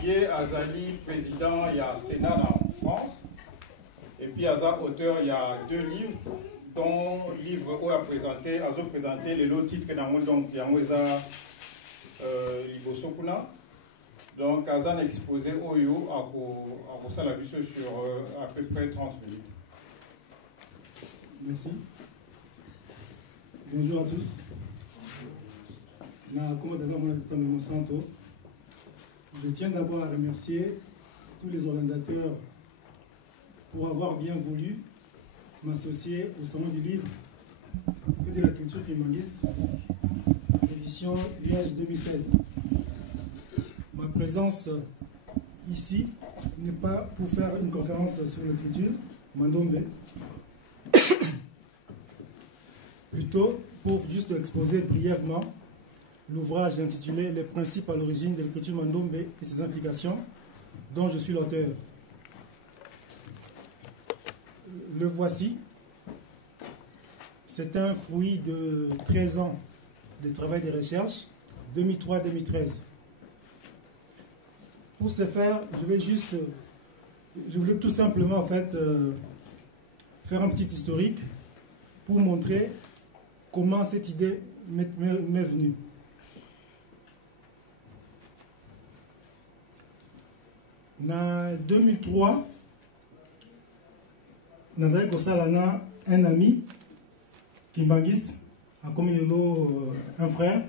Pierre Azali, président, il y a Sénat en France. Et puis Aza, auteur, il y a 2 livres, dont livre où a présenté les lots titres que nous donc il y a Libosokuna. Donc Aza a exposé Oyo à la sur à peu près 30 minutes. Merci. Bonjour à tous. Je tiens d'abord à remercier tous les organisateurs pour avoir bien voulu m'associer au Salon du Livre et de la culture kimbanguiste, édition Liège 2016. Ma présence ici n'est pas pour faire une conférence sur la culture, Mandombe, plutôt pour juste exposer brièvement l'ouvrage intitulé « Les principes à l'origine de la culture Mandombe et ses implications » dont je suis l'auteur. Le voici. C'est un fruit de 13 ans de travail de recherche, 2003-2013. Pour ce faire, je voulais tout simplement en fait faire un petit historique pour montrer comment cette idée m'est venue. En 2003, nous avons un ami kimbanguiste, comme un frère,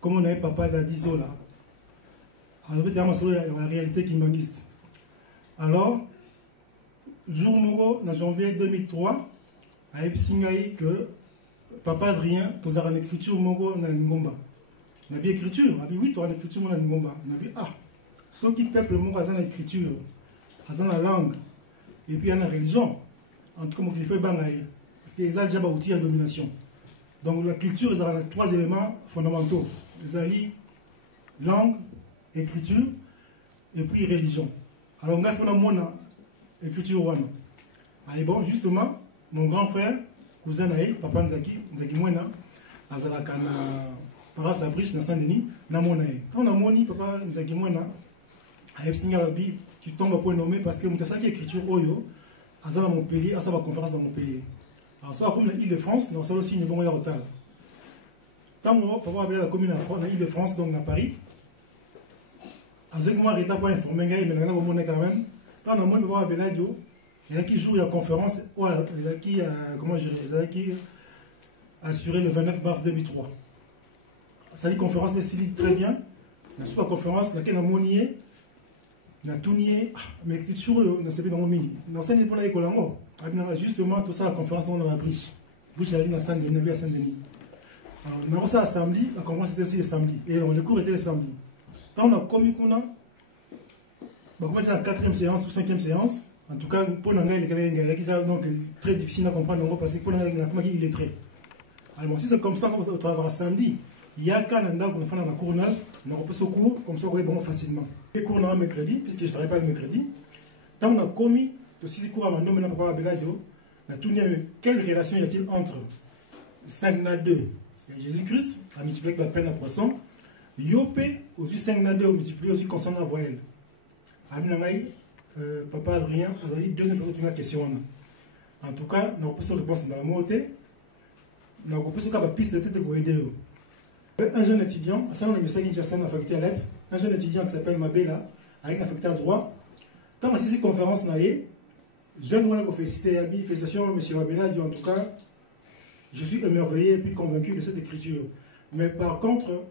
comme on avait papa d'Adizola. Alors, il y a la réalité kimbanguiste. Alors, jour en janvier 2003, à Epsingaï, que papa Adrien, tu as une écriture mogo na Ngomba. On a bien écriture, on a dit oui, tu as une écriture na Ngomba. On a dit ah, ceux qui peuplent le mogo ont une écriture, ont la langue, et puis il y a une religion. En tout cas, il faut bangaï. Parce qu'ils ont déjà un outil à domination. Donc la culture, ils ont 3 éléments fondamentaux. Ils ont langue, écriture, et puis religion. Alors on a fait une écriture. Et bon, justement, mon grand frère, cousin Naï, papa Nzaki Mwena, Azalaka na Para Sabriche, na Saint-Denis, na Monaï. Quand on a moni, papa Nzaki Mwena, à Epsingalabi, tu tombes à point nommé parce que mon écriture Oyo, à Montpellier, à sa conférence dans Montpellier. Alors, ça, comme l'île de France, nous avons aussi une bonne retard. Quand on va appeler la commune en l'île de France, donc à Paris, avec moi, je n'ai pas informé, mais je vais quand même. Quand on a appeler la radio, il y en a qui jouent la conférence, il y en a qui, assuré le 29 mars 2003. Cette conférence est très bien. La super conférence, laquelle on a monié, na tunier mais écriture na sebi dans mini non c'est pour la école ngo justement tout ça la conférence on a pris vous allez na Saint-Denis à Saint-Denis. Alors on a ça samedi, la conférence c'était aussi le samedi et le cours était le samedi. Quand on a commis qu'on a comment dire la 4e séance ou 5e séance, en tout cas pour l'anglais il est donc très difficile à comprendre parce que pour l'anglais il est très. Alors si c'est comme ça qu'on va travailler samedi, il y a qu'un endroit où on fait la cour neuve, on peut se cours comme ça on va bon facilement. Les cours on mercredi, puisque je ne travaille pas le mercredi. Quand on a commis le 6 cours à Mando, maintenant papa Beladio, on a tourné quelle relation y a-t-il entre 5 na 2 et Jésus-Christ, à multiplier avec la peine à poisson, Yopé, aussi 5 na 2, multiplié aussi consonne à voyelle. Aminamaï, papa Adrien, on a dit deuxième personne qui m'a question. En tout cas, on a pas de réponse dans la moitié, on a pas de piste de tête de Goédéo. Un jeune étudiant, ça on a mis ça qui est à la faculté à lettres, un jeune étudiant qui s'appelle Mabela, avec la faculté à droit. Quand on a cette conférence, jeune moi qui félicité, félicitations M. Mabela, dit en tout cas, je suis émerveillé et puis convaincu de cette écriture. Mais par contre,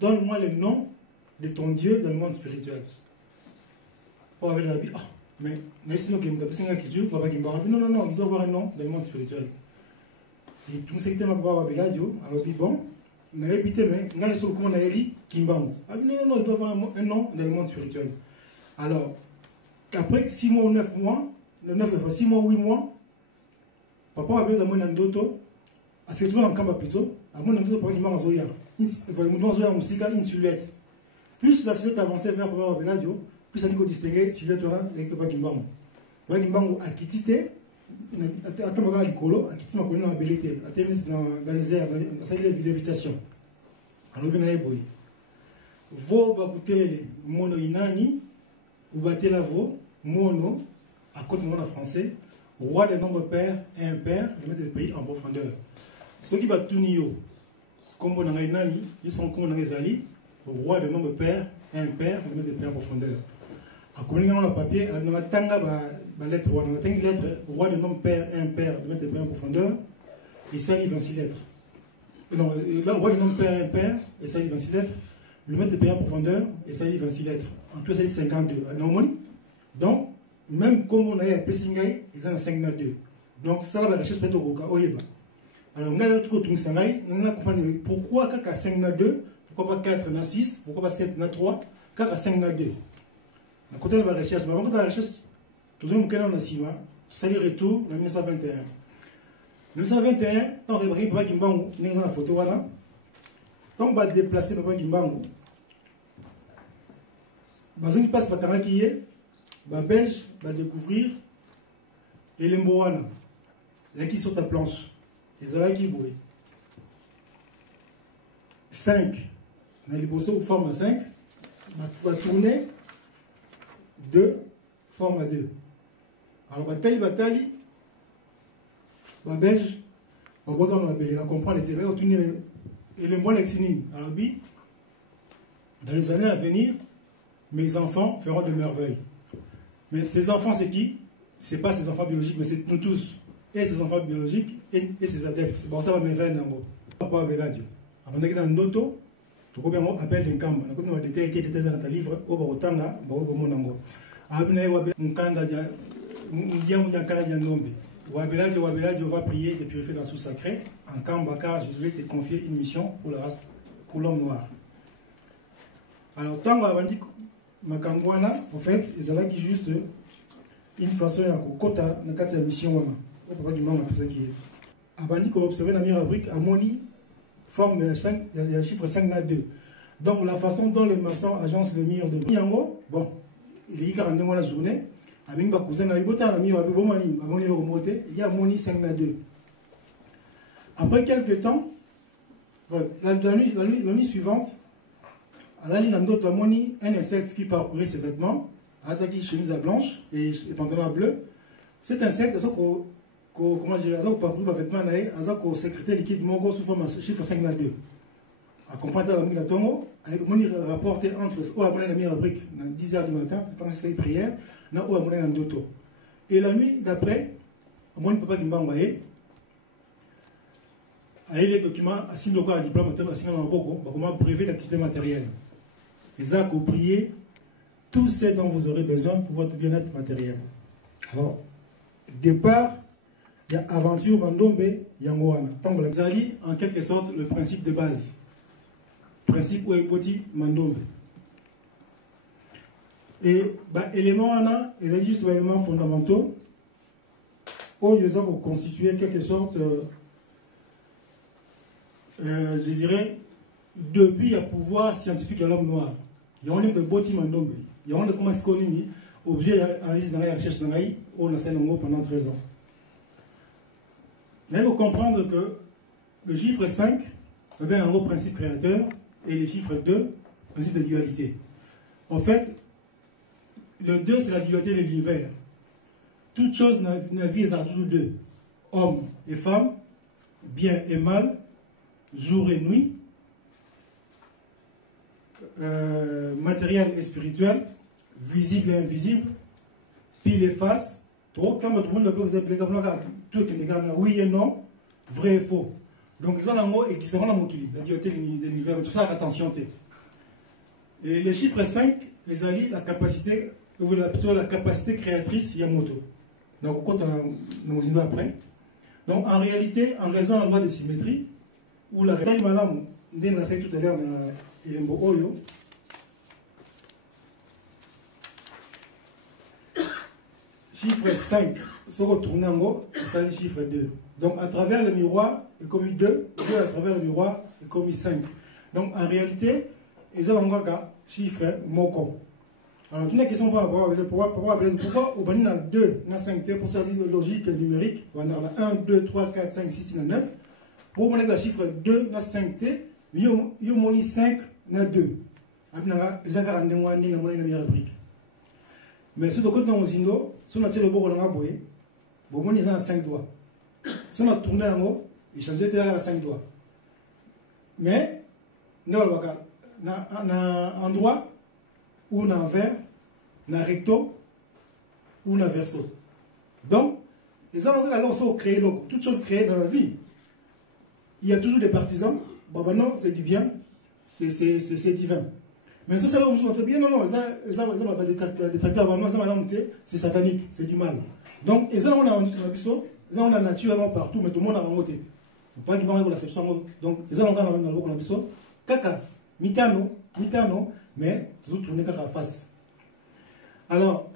donne-moi le nom de ton Dieu dans le monde spirituel. On avait dit, ah, mais sinon, il me dit l'écriture, non, non, non, il doit avoir un nom dans le monde spirituel. Et tout ce qui était Mabela, dit, alors bon. On a répété, mais on a dit comment on a dit Kimbangu. Ah non, non, non, il doit avoir un nom dans le monde spirituel. Alors, après 6 mois ou 9 mois, 6 mois ou 8 mois, papa a besoin d'un doto, à se retrouver en camp plutôt, à mon doto, papa Kimbangu Zoya. Il Zoya une silhouette. Plus la silhouette avançait vers papa Beladio, plus ça dit qu'on distinguait silhouette avec papa Kimbangu. Papa Kimbangu a quitté. Attends, à l'écolo, à qui m'a connu dans la bellité, dans les airs, dans les lévitation. Alors, bien, boy. vo bakutele mono inani ou batela vo mono à côté de mon français roi des nombres pairs et impair le maître des pays en profondeur ce qui va tunio comme on a inani ils sont comme on a ezali roi des nombres pairs et impair le maître des pays en profondeur à communiquer dans le papier on a tanga ba lettre on a tanga lettre roi des nombres pairs et impair le maître des pays en profondeur et ça il 26 lettres. Non, là, on voit le nombre pair et impair, et ça dit 26 lettres. Le mètre de pair en profondeur, et ça dit 26 lettres. En tout, ça dit 52. Donc, même comme on a un Pessingay, ils ont 52. Donc, ça, là, la recherche peut être au cas. Alors, on a tout le Sangay, on a compris pourquoi 52, pourquoi pas 4 na 6, pourquoi pas 7 na 3, 4 à 5 na 2. À côté de la recherche, mais avant de la recherche, tout le monde a un 6 mois, ça dit retour en 1921. 1921, on a repris Papa Kimbangu, nous avons la photo là. Donc on va déplacer Papa Kimbangu. Bazon qui passe par Tarakiye, Belge va découvrir et les Moana. Là qui sont à planche. Les Zara qui bouillent. 5. On a les bossos forme à 5. On va tourner 2 forme à 2. Alors bataille. La Belge, on va comprendre les terrains, et le mois d'Exini. Alors, dans les années à venir, mes enfants feront de merveilles. Mais ces enfants, c'est qui? Ce n'est pas ces enfants biologiques, mais c'est nous tous. Et ces enfants biologiques et ces adeptes. Bon, ça va me faire un ango. Papa Beladio. Avant d'aller dans l'auto, tu peux bien appeler d'un camp. On a des détails dans ta livre, au Barotanga, au Monango. Après, on Wabeladio va prier de purifier dans le sous-sacré. En Kambaka, je vais te confier une mission pour la race, pour l'homme noir. Alors, tant qu'on dit Makangwana, en fait, ils ont juste une façon de kota dans la mission. On peut pas dire que c'est qui est. Avant qu'on observe la meilleure rubrique, Amoni forme le chiffre 5 na 2. Donc, la façon dont les maçons agencent le mur de Yango, bon, il est 42 mois la journée. Avec ma cousine, il y a Moni 5 na 2. Après quelques temps, la nuit suivante, à la ligne d'autres, Moni, un insecte qui parcourait ses vêtements, a attaqué chemise à blanche et pantalon à bleu. Cet insecte, comment dire, il parcouru mes vêtements, il a sécrété liquide mongo sous forme de chiffre 5 na 2. À comprendre la mine à Tongo, Moni rapporté entre ce qu'on a la meilleure rubrique, dans 10 h du matin, pendant ses prières. Et la nuit d'après, mon papa qui m'a envoyé, a eu les documents, a signé le diplôme, a signé un brevet d'activité matérielle. Ils ont prié tout ce dont vous aurez besoin pour votre bien-être matériel. Alors, départ, il y a aventure Mandombe, Yangoana. Donc, vous avez en quelque sorte le principe de base. Principe où est petit Mandombe. Et éléments il y a juste des éléments fondamentaux où ils ont constitué quelque sorte, je dirais, depuis le pouvoir scientifique de l'homme noir. Il y a un bâtiment d'homme, il y a un comment est-ce qu'on est objet analyse dans la recherche dans la on a pendant 13 ans. Il faut comprendre que le chiffre 5 est un gros principe créateur et le chiffre 2, principe de dualité. En fait, le 2, c'est la dualité de l'univers. Toute chose vise à toujours deux. Homme et femme, bien et mal, jour et nuit, matériel et spirituel, visible et invisible, pile et face. Quand tout le monde vous appelez oui et non, vrai et faux. Donc, ils ont un mot et qui se rend à la dualité de l'univers. Tout ça, attention. Et le chiffre 5, les alliés, la capacité, plutôt la capacité créatrice Yamoto. Donc, on nous après. Donc, en réalité, en raison de la loi de symétrie, où la réalité madame, dès que tout à l'heure, il est beau oyo. Chiffre 5, se retourne en haut, c'est le chiffre 2. Donc, à travers le miroir, il est commis 2, 2 à travers le miroir, il est commis 5. Donc, en réalité, ils ont un chiffre moko. Alors, une question pourquoi on a 2, on a 5, pour ça, la logique numérique, on a 1, 2, 3, 4, 5, 6, 9. Pour on a le chiffre 2, on a 5T, il y a 5, on a 2. les accords en démois ni la monnaie d'Afrique. Mais sur le côté de Mozindo, si on a tiré le beau dans la bouée, bon, ils ont 5 doigts. Si on a tourné en haut, ils changeaient à 5 doigts. Mais, nous, on a un endroit où on a un verre, on a un recto, ou un verso. Donc, les gens alors sont créés, donc, toutes choses créées dans la vie. Il y a toujours des partisans. Bon, ben non, c'est du bien, c'est divin. Mais ça, on se bien, non, c'est satanique, c'est du mal. Donc, les gens, on a la nature partout, mais tout le monde a remonté. Pas qu'il la sexualité. Donc, les gens, on a caca, mitano, mais toujours tourner caca en face. Alors,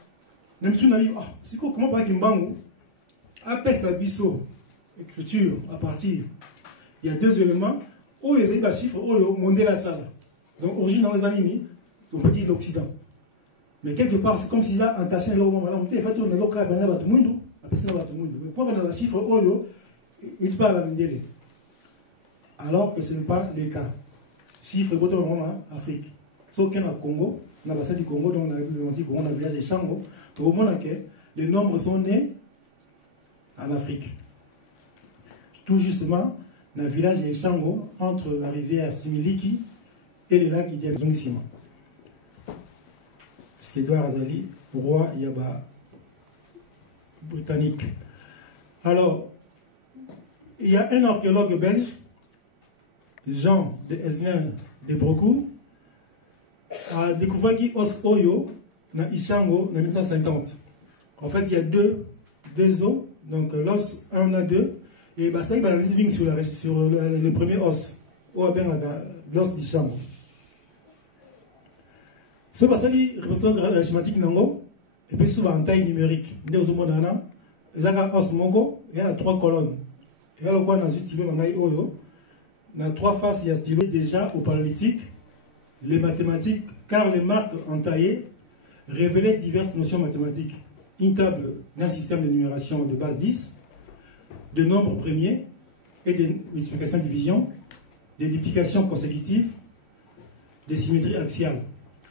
c'est comment pas qu'il m'bango appelle sa biseau, écriture à partir. Il y a 2 éléments. Où il y a des chiffres, où il y a monté la salle. Donc, origine dans les animés, on peut dire l'Occident. Mais quelque part, c'est comme si ça entaché le moment. On fait tourner le cas, ben, tout le monde, après ça, tout le monde. Mais pour les chiffres, où il parle à l'Indélé. Alors que ce n'est pas le cas. Chiffres, c'est en Afrique. Sauf qu'il y a au Congo, dans la salle du Congo, dont on a vu le Congo, on a village de Chango, tout le monde les nombres sont nés en Afrique. Tout justement, dans le village de Chango, entre la rivière Similiki et le lac Idiabizongissima. Parce qu'Edouard Azali, roi Yaba britannique. Alors, il y a un archéologue belge, Jean de Esner de Brocou, a découvert qu'il os Oyo dans Ishango en 1950. En fait, il y a deux os, donc l'os 1 on a 2, et bah, ça il va la sur le premier os, l'os d'Ishango. Ce passage représente la schématique Nango, et puis souvent en taille numérique. Il y a os Mongo, il y a 3 colonnes. Il y a le point dans le stylo dans Oyo. Dans 3 faces, il y a stylo déjà au paléolithique, les mathématiques, car les marques entaillées révélaient diverses notions mathématiques. Une table d'un système de numération de base 10, de nombres premiers et des multiplications de division, des duplications consécutives, des symétries axiales.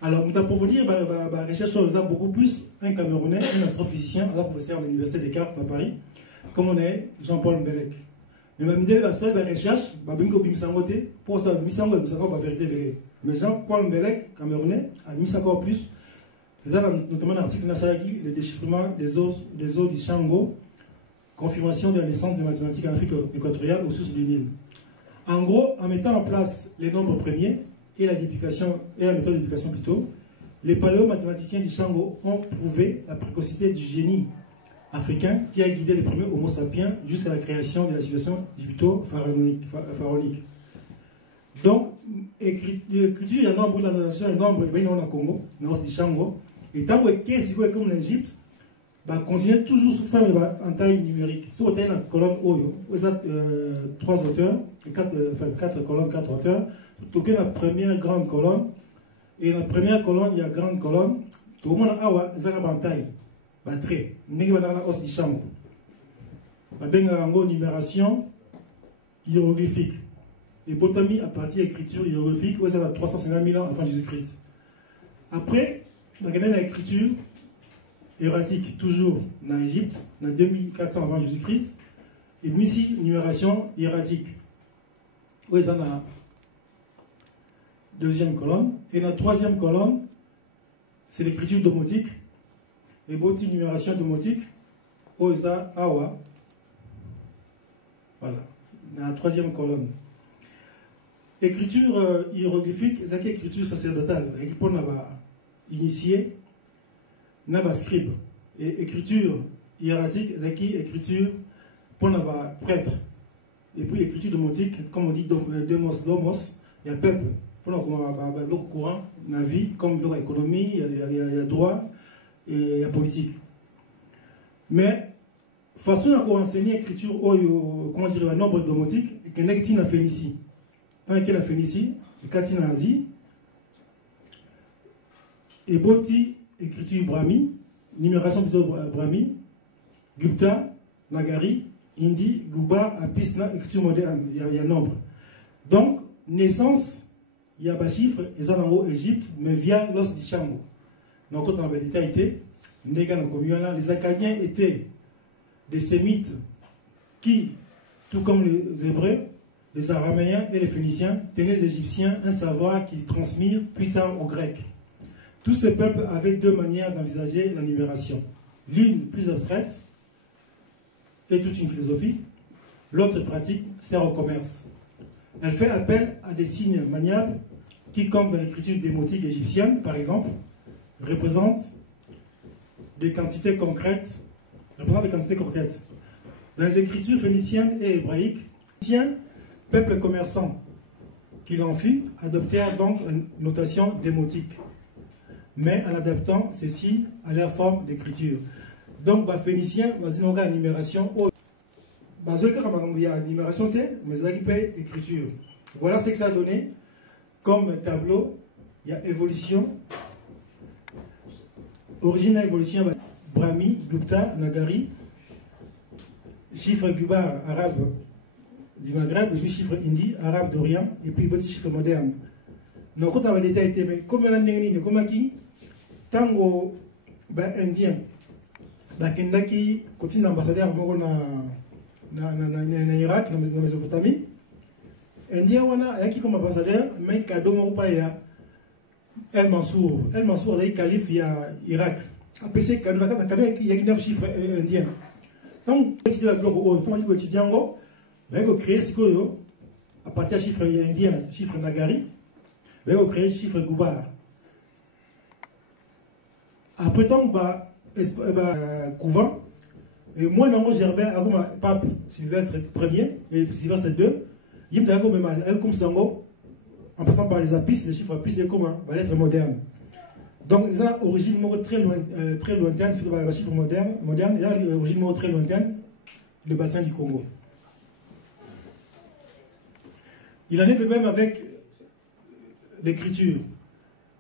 Alors, pour vous dire, la recherche sur beaucoup plus un Camerounais, un astrophysicien, un professeur à l'Université des Cartes à Paris, comme on est Jean-Paul Mbelek. Mais ma idée, la seule recherche, pour ça, mais Jean-Paul Mbelek, Camerounais, a mis encore plus, notamment l'article Nassaraki, le déchiffrement des os du Chango, confirmation de la naissance des mathématiques en Afrique équatoriale aux sources du Nil. En gros, en mettant en place les nombres premiers et la méthode d'éducation plutôt, les paléomathématiciens du Chango ont prouvé la précocité du génie africain qui a guidé les premiers Homo sapiens jusqu'à la création de la civilisation pharaonique. Donc, l'écriture, il y a un nombre, la nation, un nombre, il y a un Congo, dans le Chango, et tant que comme l'Égypte, continue toujours sous forme en taille numérique. Si vous avez une colonne Oyo, vous avez 3 auteurs, 4 colonnes, 4 auteurs, tout la première grande colonne, et dans la première colonne, il y a grande colonne, tout le monde a en taille. Très. Nous avons la hausse du champ. Nous avons une numération hiéroglyphique. Et botami à partir d'écriture hiéroglyphique, ça va 350 000 ans avant Jésus-Christ. Après, nous avons l'écriture erratique, toujours dans l'Égypte, dans 2400 avant Jésus-Christ. Et puis ici, numération erratique. Oui, ça la deuxième colonne. Et la troisième colonne, c'est l'écriture domotique. Et boti numération domotique, Oza Awa. Voilà, dans la troisième colonne. Écriture hiéroglyphique, c'est écriture sacerdotale. Et pour initié, n'a scribe. Et écriture hiératique, c'est écriture pour prêtre. Et puis écriture domotique, comme on dit, domos, il y a peuple. Pour le courant, la vie, comme l'économie, il y a droit. Et la politique. Mais, façon à enseigner l'écriture, comment dire, le nombre domotique, et que n'est-ce a fait ici. Tant qu'il a fait ici, et quand il a Asie, et Boti, écriture Brahmi, numération plutôt Brahmi, Gupta, Nagari, Hindi, Guba, Apisna, écriture moderne, il y a nombre. Donc, naissance, il y a des chiffres, ils sont en Égypte, mais via l'os du Chango. Donc, quand on a été, les Acadiens étaient des Sémites qui, tout comme les Hébreux, les Araméens et les Phéniciens, tenaient les Égyptiens un savoir qu'ils transmirent plus tard aux Grecs. Tous ces peuples avaient deux manières d'envisager la libération. L'une plus abstraite et toute une philosophie, l'autre pratique sert au commerce. Elle fait appel à des signes maniables qui, comme dans l'écriture démotique égyptienne, par exemple, représentent des quantités concrètes. Dans les écritures phéniciennes et hébraïques, les Phéniciens, peuple commerçant qu'il en fut, adoptèrent donc une notation démotique, mais en adaptant ces signes à leur forme d'écriture. Donc, les Phéniciens, dans une numération, numération, mais écriture. Voilà ce que ça a donné comme tableau. Il y a évolution, origine et évolution, Brahmi, Gupta, Nagari, chiffre Gubar, arabe du Maghreb, et puis chiffre hindi, arabe d'Orient, et puis petit chiffre moderne. Donc, quand on a l'état été, mais comme on a dit, comme qui, tango indien, qui continue l'ambassadeur na Irak, na Mésopotamie, indien, on a qui comme ambassadeur, mais cadeau mon paya, El Mansour. El Mansour est calife il y a Irak. Après c'est cadeau, il y a 9 chiffres indiens. Donc, petit la bloc au point du quotidien, ben vous créez ce que à partir de chiffres indiens, chiffre Nagari, ben vous créez chiffre Gubar. Après donc couvent et moi dans mon Gerbert à pape Sylvestre Ier et Sylvestre II, il me dit comme sango en passant par les apis, les chiffres apis c'est comme la lettre moderne. Donc ça a origine très lointaine, les chiffres modernes, il y a origine très lointaine, le bassin du Congo. Il en est de même avec l'écriture.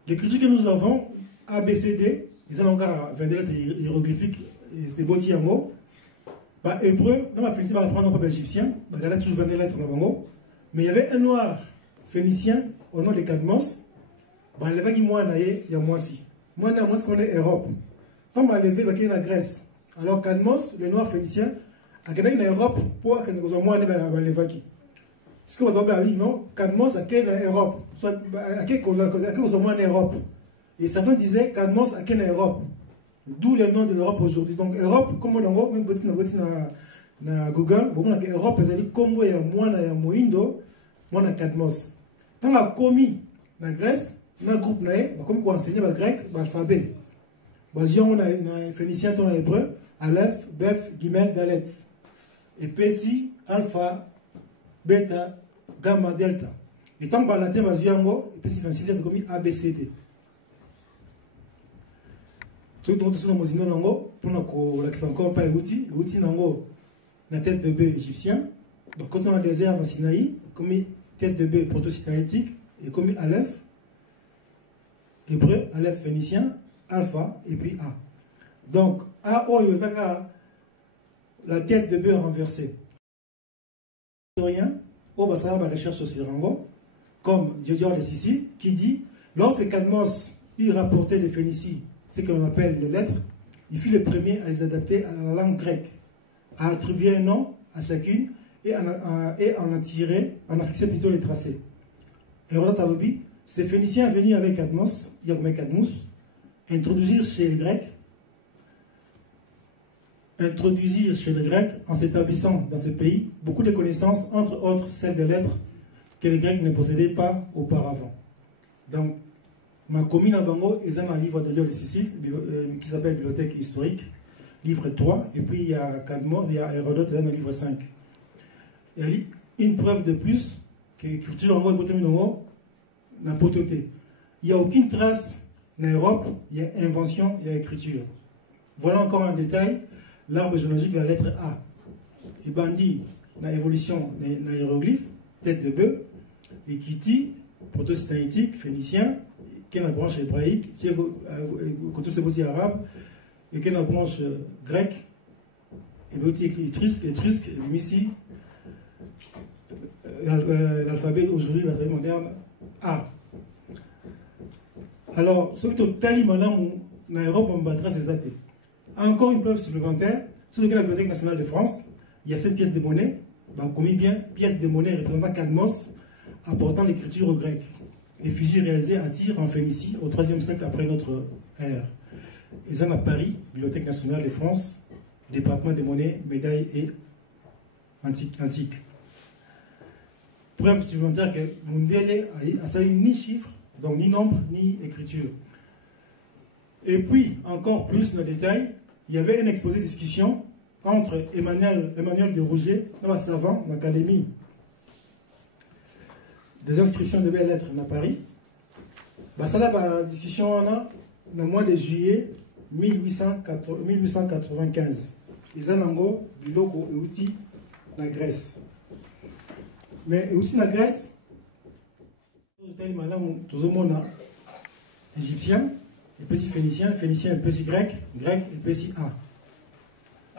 L'écriture que nous avons, ABCD, ils ont encore 20 lettres hiéroglyphiques, c'est boti en mot. Hébreu, on a fini par apprendre un égyptien, il y a toujours 20 lettres en mot. Mais il y avait un noir phénicien au nom de Cadmos. Il y avait qui moi il y a moi aussi. Moi, ce qu'on est Europe. On m'a levé avec la Grèce. Alors Cadmos, le noir phénicien, a gagné en Europe pour que nous moi l'évaki. Ce que vous avez dit, non, Cadmos a gagné en Europe. Soit à quel qu'on en Europe. Et certains disaient Cadmos a gagné en Europe. D'où le nom de l'Europe aujourd'hui. Donc Europe, comme on a même na Google, bon, Europe, ils ont dit comme il y a moins de Moindo, moins de Cadmos. Quand on a commis la Grèce, on a un groupe, comme on enseigne le grec, l'alphabet. On a un phénicien, on a hébreu, Aleph, Bef, Gimel, Dalet. Et Pessi, Alpha, Beta, Gamma, Delta. Et tant que la latin, et puis c'est facile d'être commis ABCD. Tout le monde est pour l'accent encore pas outil la tête de bœuf égyptien. Donc quand on a le désert dans Sinaï, comme tête de bœuf proto-sinaïtique et comme Aleph, hébreu, Aleph phénicien, Alpha et puis A. Donc A, O, Yosaka, la tête de bœuf renversée. Historien, au Bassara, la recherche sur Sirango, comme Diodore de Sicile, qui dit lorsque Cadmos y rapportait des Phénicies, ce que l'on appelle les lettres, il fut le premier à les adapter à la langue grecque, à attribuer un nom à chacune et en attirer, en fixer plutôt les tracés. Hérodote a dit, ces Phéniciens venus avec Cadmos, introduisirent chez les Grecs, en s'établissant dans ces pays, beaucoup de connaissances, entre autres celles des lettres que les Grecs ne possédaient pas auparavant. Donc, ma commune à Bango est un livre de Diodore de Sicile qui s'appelle Bibliothèque historique, livre 3, et puis il y a Cadmos, il y a Hérodote dans le livre 5. Il y a une preuve de plus que l'écriture en mode n'a pas été. Il n'y a aucune trace en Europe, il y a invention, il y a écriture. Voilà encore un détail, l'arbre généalogique de la lettre A. Et Bandi, la évolution d'un hiéroglyphe, tête de bœuf, et Kiti, proto-sinaïtique, phénicien, qui est la branche hébraïque, côté c'est arabe, et qui est la branche grecque, et l'autre étrusque, et ici, l'alphabet aujourd'hui, l'alphabet moderne, A. Alors, ce que tali madame en Europe, on battra ces athées. Encore une preuve supplémentaire, sur la Bibliothèque nationale de France, il y a cette pièce de monnaie, commis bien, pièce de monnaie représentant Cadmos, apportant l'écriture grecque. Effigie réalisée à Tyr en Phénicie au IIIe siècle après notre ère. Et ça à Paris, Bibliothèque nationale de France, département des monnaies, médailles et antiques. Preuve supplémentaire que Mundele a sali ni chiffre, donc ni nombre, ni écriture. Et puis, encore plus dans le détail, il y avait un exposé de discussion entre Emmanuel de Rouget, un savant dans l'Académie des inscriptions de belles lettres à Paris. Ça la discussion dans le mois de juillet 1895. Ils ont un biloko et outils la Grèce. Mais aussi la Grèce, tout le monde égyptien, et puis phénicien, phénicien et puis grec, grec et puis A.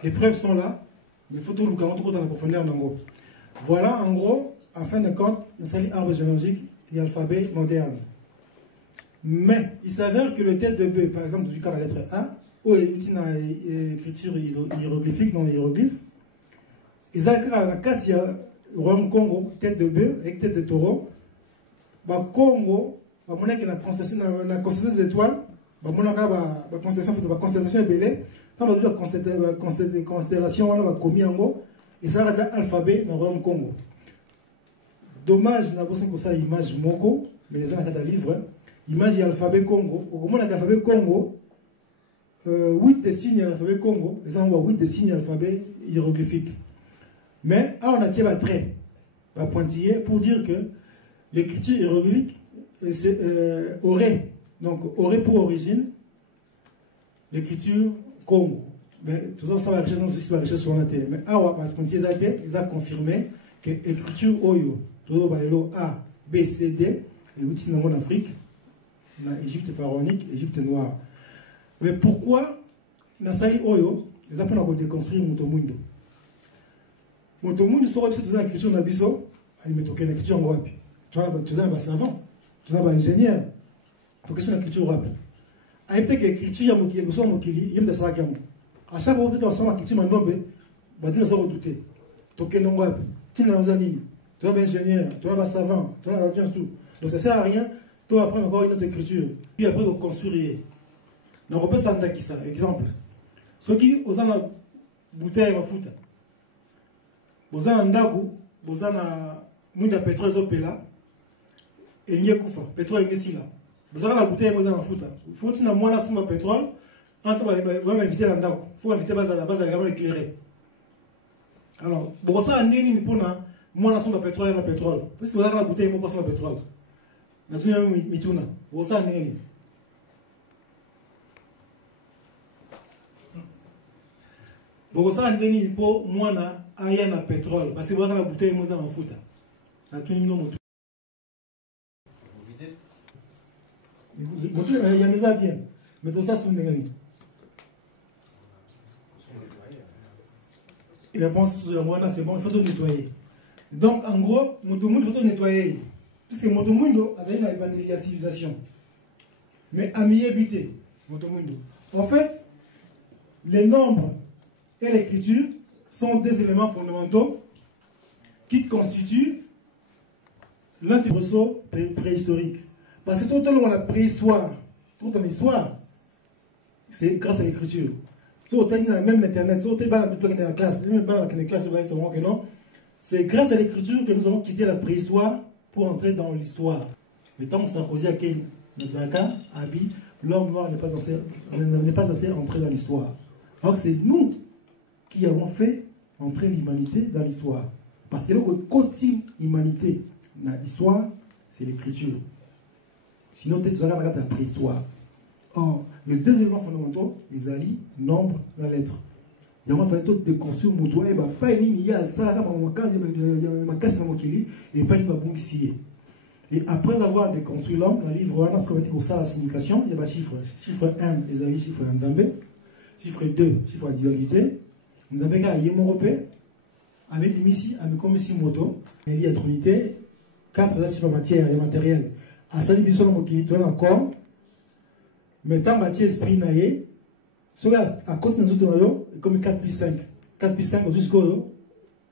Les preuves sont là, mais il faut tout le dans la profondeur d'ango. Voilà en gros, en fin de compte, un arbre généalogique et alphabet moderne. Mais il s'avère que le tête de B, par exemple, du cas de la lettre A, où il y a une écriture hiéroglyphique dans les hiéroglyphes, ils ont la carte, il y a Rome Congo, tête de bœuf avec tête de taureau. Congo, on a la constellation des étoiles, on a la constellation belée. Quand on a la constellation, on a commis en haut, et ça a déjà alphabet dans Rome Congo. Dommage, on a besoin que ça image moko, mais les gens ont un livre, image et alphabet Congo. Au moment de l'alphabet Congo, 8 des signes de l'alphabet Congo, les gens ont 8 des signes de l'alphabet hiéroglyphique. Mais on a tiré un trait, un pointillé, pour dire que l'écriture hiéroglyphique aurait pour origine l'écriture Congo. Mais tout ça, ça va rechercher sur la terre. Mais ils ont confirmé que l'écriture Oyo, tout A, B, C, D, et aussi dans l'Afrique, dans l'Égypte pharaonique, l'Égypte noire. Mais pourquoi, dans Sali Oyo, ils ont déconstruire Mutomundo? Mutomundo, sur l'écriture de Nabiso, il met l'écriture en Wapi. Tu vois, tu as un savant, tu as un ingénieur. Pour question de l'écriture Wapi. Il y a peut-être que l'écriture il y a des salagams. À chaque fois que tu as une écriture mandobe, tu as redouté. Tu as un Wapi, tu as un anime, tu as un ingénieur, tu as un savant, tu as un audience, tout. Donc ça ne sert à rien, tu vas apprendre encore une autre écriture. Puis après, tu construire. Donc on peut s'en dire ça. Exemple. Ceux qui ont une bouteille de foot. Vous avez un ndaku, vous avez un pétrole zopela, et il y a kufa, pétrole et là. Vous avez la bouteille de foot. Il faut que vous ayez un pétrole, vous allez inviter un ndaku. Il faut inviter la base à éclairée. Alors, vous avez un ndaku pour un pétrole et un pétrole. Parce que vous avez la bouteille pour un pétrole. Vous avez un mituna. Vous avez un ndaku. Vous avez un ndaku pour un pétrole. Parce que vous avez la bouteille pour un foot. Il y a mis à bien. Mais tout ça, c'est une il pense sur moi, c'est bon, il faut tout nettoyer. Donc, en gros, Motomundo, il faut tout nettoyer. Puisque Motomundo a une évangélisation. Mais à m'y éviter, Motomundo. En fait, les nombres et l'écriture sont des éléments fondamentaux qui constituent l'antipresso préhistorique. Parce que tout au long de la préhistoire, toute en histoire, c'est grâce à l'écriture. Même Internet, la classe, c'est grâce à l'écriture que nous avons quitté la préhistoire pour entrer dans l'histoire. Mais tant que Sarkozy a quitté Abi, l'homme noir n'est pas assez entré dans l'histoire. Alors que c'est nous qui avons fait entrer l'humanité dans l'histoire. Parce que le côté humanité dans l'histoire, c'est l'écriture. Sinon, tu as la préhistoire. Or, les deux éléments fondamentaux, les alliés, nombre, la lettre. Il y a un fait de construire mon toit, et pas une il y a ça là, ma casse dans mon kili, et pas une babouissier. Et après avoir déconstruit l'homme, dans le livre 1, ce qu'on dit pour ça la signification, il y a chiffre 1, les alliés, chiffre Nzambé, chiffre 2, chiffre la dualité. Nzambé a Yémoropé, avec l'ici, avec comme ici moto, il y a Trinité, 4 chiffres matière et matériel. À ça, il y a un corps, Mais tant que esprit naïe, à côté de nous, comme 4 plus 5. 4 plus 5 jusqu'à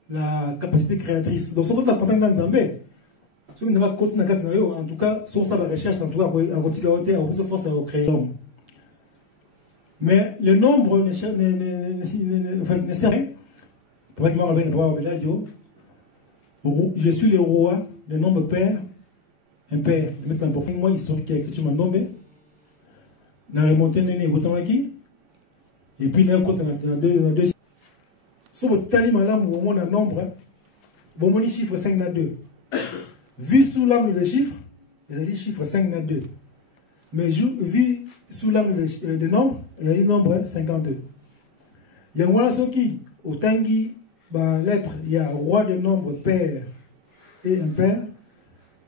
la capacité créatrice. Donc, ce qu'on a content dans Zambé, ce qu'on a continué à faire, en tout cas, sur sa recherche, en tout cas, à continuer à se forcer à créer l'homme. Mais le nombre ne sert rien. Pour que moi, je suis le roi des nombres pairs, impairs. Je vais mettre un moi historique qui a écrit sur mon nombre. Je vais remonter et puis, il y a deux. Si vous avez un nombre, vous avez chiffre 5 na 2. Vu sous l'angle des chiffres, il y a le chiffre 5 na 2. Mais vu sous l'angle des nombres, il y a le nombre 52. Il y a un qui, au tangi, lettre, il y a roi de nombres pair et impair,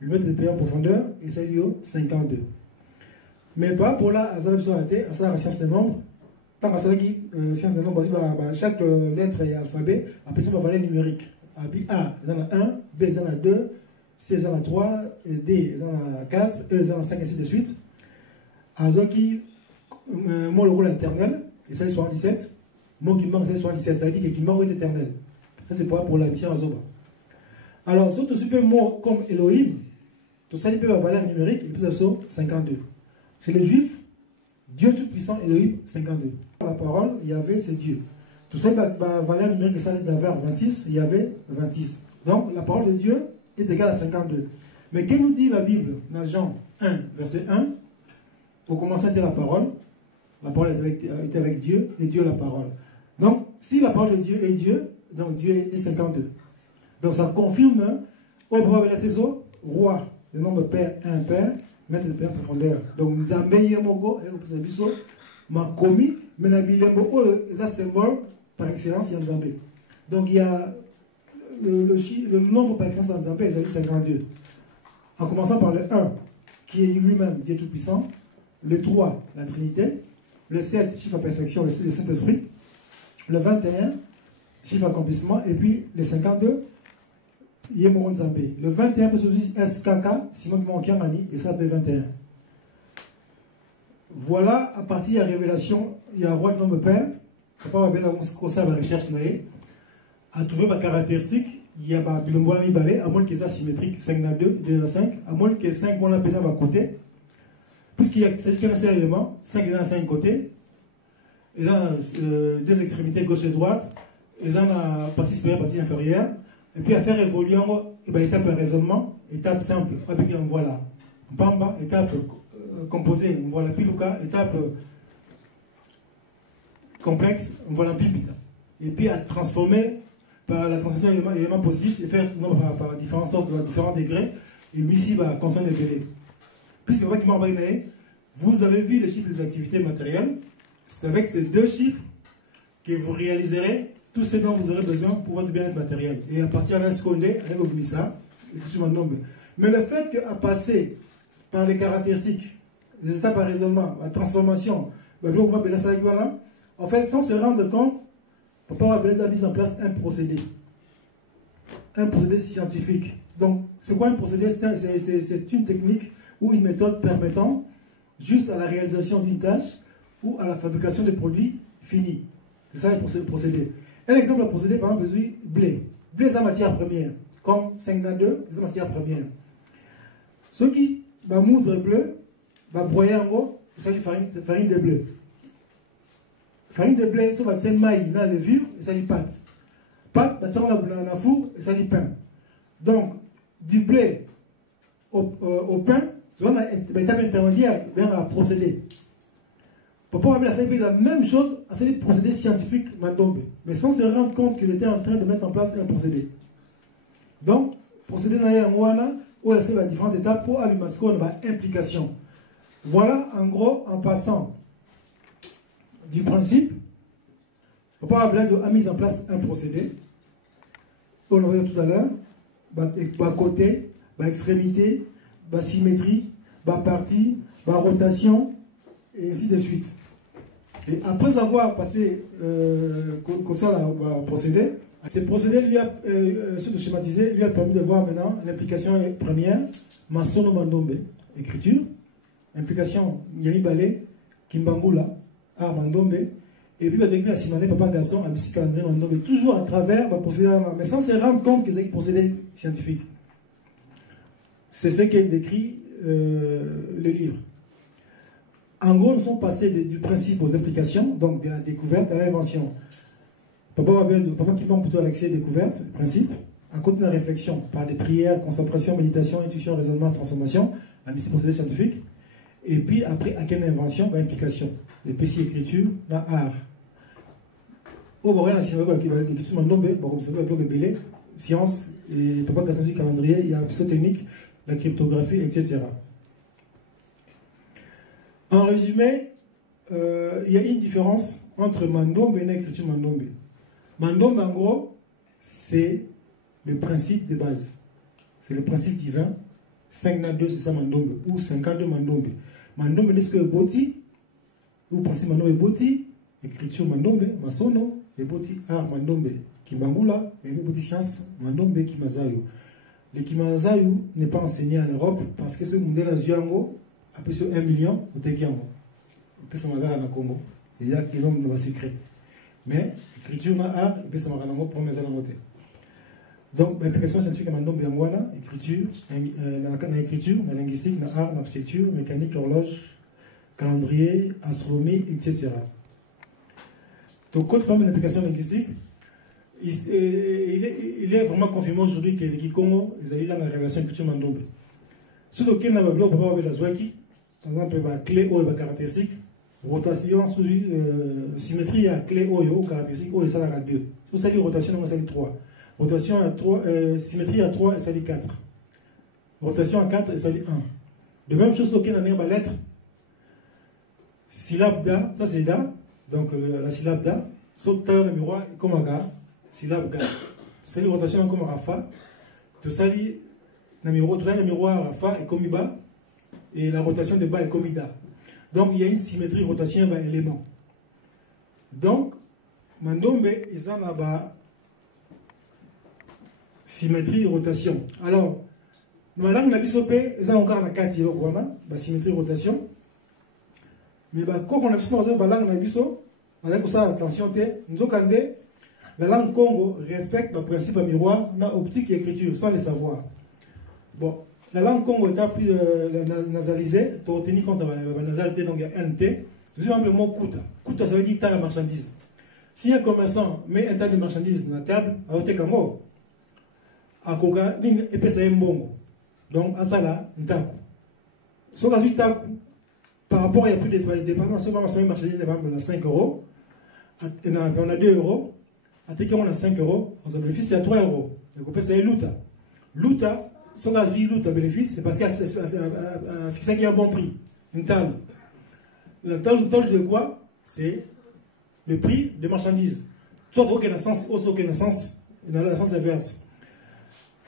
le mètre de pair en profondeur, et c'est lui 52. Mais pas pour là, à la science des nombres. Tant que science des nombres, chaque lettre et alphabet, après ça, on va valeur numérique. A, il y en a 1, B, il y en a 2, C, il y en a 3, D, il y en a 4, E, il y en a 5, et ainsi de suite. Azoki, moi, le rôle éternel, et ça, c'est 77. Moi qui manque, c'est 77. Ça veut dire qu'il manque est éternel. Ça, c'est pour la mission Azoba. Alors, surtout, super mot comme Elohim, tout ça, il peut avoir valeur numérique, et puis ça, c'est 52. Chez les Juifs, Dieu Tout-Puissant, Elohim, 52. Dans la parole, il y avait c'est Dieu. Tout ça, la valeur numérique, ça d'avant 26, il y avait 26. Donc, la parole de Dieu est égale à 52. Mais qu'est-ce que nous dit la Bible dans Jean 1, verset 1? Au commencement était la parole était avec Dieu, et Dieu la parole. Donc, si la parole de Dieu est Dieu, donc Dieu est 52. Donc, ça confirme, au premier verset, roi, le nombre père, impair, maître de paix en profondeur. Donc, Nzambe Yemogo, et au Biso, m'a commis, mais la Bilembo, c'est symbole par excellence, il y a Nzambe. Donc, il y a le nombre par excellence en Nzambe, il y a 52. En commençant par le 1, qui est lui-même Dieu Tout-Puissant, le 3, la Trinité, le 7, chiffre à perfection, le Saint-Esprit, le 21, chiffre accomplissement, et puis le 52, Yemoro Nzambe. Le 21 peut se dire SKK, Simon Monkiamani, et ça peut 21. Voilà, à partir de la révélation, il y a un roi de nombre père, papa va bien la recherche, à trouver ma caractéristique, il y a un bilombo à mi-balai, à moins qu'il soit symétrique, 5 na 2, 2 na 5, à moins que 5 on a pesé à côté, puisqu'il y a un seul élément, 5 à 5 côtés, ils ont deux extrémités gauche et droite, ils ont la partie supérieure, partie inférieure, et puis à faire évoluer, étape raisonnement, étape simple, voilà. Pamba, étape composée, voilà piluka, étape complexe, voilà pipita. Et puis à transformer par la transformation d'éléments positifs et faire par différentes sortes, différents degrés, et ici, consonne et délai. Puisque vous avez vu les chiffres des activités matérielles, c'est avec ces deux chiffres que vous réaliserez tout ce dont vous aurez besoin pour votre bien-être matériel. Et à partir d'un scondé, avec Obnissa, mais le fait qu'à passer par les caractéristiques, les étapes à raisonnement, la transformation, en fait, sans se rendre compte, papa va mis en place un procédé scientifique. Donc, c'est quoi un procédé? C'est une technique ou une méthode permettant juste à la réalisation d'une tâche ou à la fabrication de produits finis. C'est ça le procédé. Un exemple de procédé, par exemple, c'est blé. Blé, c'est la matière première. Comme 5 na 2, c'est la matière première. Ceux qui moudre bleu, broyer en gros, c'est farine de blé. Farine de blé, ça va être maïs, la levure, et ça dit pâte. Pâte, ça va dans la four, et ça dit pain. Donc, du blé au pain, tu vois, l'étape intermédiaire, il y a un procédé. Papa va la même chose, c'est des procédés scientifiques, mais sans se rendre compte qu'il était en train de mettre en place un procédé. Donc, procédé dans Wana, où il y a différentes étapes pour avoir une implication. Voilà, en gros, en passant du principe, papa a mis en place un procédé, on l'a vu tout à l'heure, côté, extrémité, symétrie, partie, rotation, et ainsi de suite. Et après avoir passé procédé, ce procédé lui a, schématisé, lui a permis de voir maintenant l'implication première, mastono mandombe, écriture, implication yami balé, Kimbangula, art Mandombe, et puis la Simane, Papa Gaston, à Missi Calendrier Mandombe, toujours à travers le procédé, mais sans se rendre compte que c'est un procédé scientifique. C'est ce qu'est décrit le livre. En gros, nous sommes passés du principe aux implications, donc de la découverte à l'invention. Papa Kimbang plutôt à l'accès découverte, principe, à côté de la réflexion, par des prières, concentration, méditation, intuition, raisonnement, transformation, à Missi procédé scientifique. Et puis après, à quelle invention, implication. Et puis si écriture, là, art. Au Boréal, si on va l'écriture Mandombe, comme ça, on va belé, science, et Papa Gaston du calendrier, il y a la psychotechnique, la cryptographie, etc. En résumé, il y a une différence entre Mandombe et l'écriture Mandombe. Mandombe, en gros, c'est le principe de base. C'est le principe divin. 5 na 2, c'est ça Mandombe, ou 52 Mandombe. Mandombe, est-ce que Boti, ou principe Mandombe Boti, écriture Mandombe, Masono, et Boti art Mandombe, Kimbangula, et Boti science Mandombe, Kimazayo. Le Kimazayo n'est pas enseigné en Europe parce que ce modèle à Zuango, à peu près 1 million, au Tekiango. Et puis ça m'a gagné à Congo. Il y a des noms de secret. Mais écriture na art, et puis ça m'a gagné pour mes amis. Donc, l'implication scientifique à Mandombe Yangwana, écriture, dans l'écriture, dans la linguistique, dans l'art, dans l'architecture, mécanique, horloge, calendrier, astronomie, etc. Donc, quand on parle d'implication linguistique, il est vraiment confirmé aujourd'hui que les Kikongo, ils allaient dans la révélation de l'écriture Mandombe. Ceux qui ont un bloc, on va la Zwaki, par exemple, la clé O est caractéristique, rotation, symétrie à clé O, caractéristique O et ça la 2. Tout ça dit rotation, on va ça 3. Rotation à 3, symétrie à 3 et ça dit 4. Rotation à 4 et ça dit 1. De même chose, aucun année, ma lettre, syllabe da, ça c'est da, donc la syllabe da, sauf taille le miroir comme un ga, syllabe ga. Ça dit rotation comme un rafa, tout ça dit le miroir rafa et comme bas, et la rotation de bas est comme da. Donc il y a une symétrie rotation par élément. Donc, Mandombe, ils en ont symétrie rotation. Alors, nous allons la bisopé, ils ont encore la 4 la symétrie rotation. Mais quand on a besoin de la langue la biso, avec ça attention, nous avons la langue Congo respecte le principe à miroir, dans optique et écriture, sans le savoir. Bon, la langue Congo est plus nasalisée, tu as retenu compte de la nasalité, donc il y a NT. Nous avons le mot kuta. Kuta, ça veut dire tas de marchandises. Si un commerçant met un tas de marchandises dans la table, à côté comme moi, à Koga, il peut ça un bon. Donc, à ça là, un taku. Si on a vu taku, par rapport à plus de dépenses, si on a un marchandise, on a 5 euros, on a 2 euros, à tel on a 5 euros, on a bénéfice, c'est à 3 euros. Donc, on peut c'est luta. Luta, si on a vu luta bénéfice, c'est parce qu'il a fixé qu'il y a un bon prix. Une table. La table de quoi? C'est le prix des marchandises. Soit qu'il y a un sens, soit qu'il y a un sens, dans le sens inverse.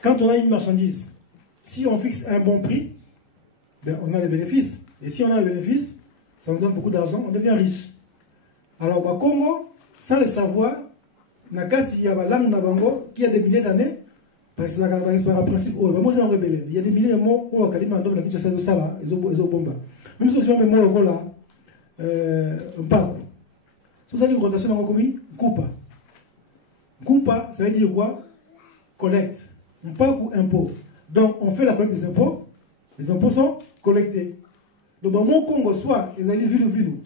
Quand on a une marchandise, si on fixe un bon prix, ben on a le bénéfice. Et si on a le bénéfice, ça nous donne beaucoup d'argent, on devient riche. Alors, au Congo, sans le savoir, il y a une langue Nabango qui a des milliers d'années, parce que c'est un principe, il y a des milliers de mots où on a des mots qui sont là, ils ont bomba. Même si on a des mots là, un paco. Ça veut dire rotation dans le coupa. Coupa, ça veut dire quoi? Collecte. Un paco, impôt. Donc, on fait la collecte des impôts, les impôts sont collectés. Donc, mon Congo, soit ils allaient ville.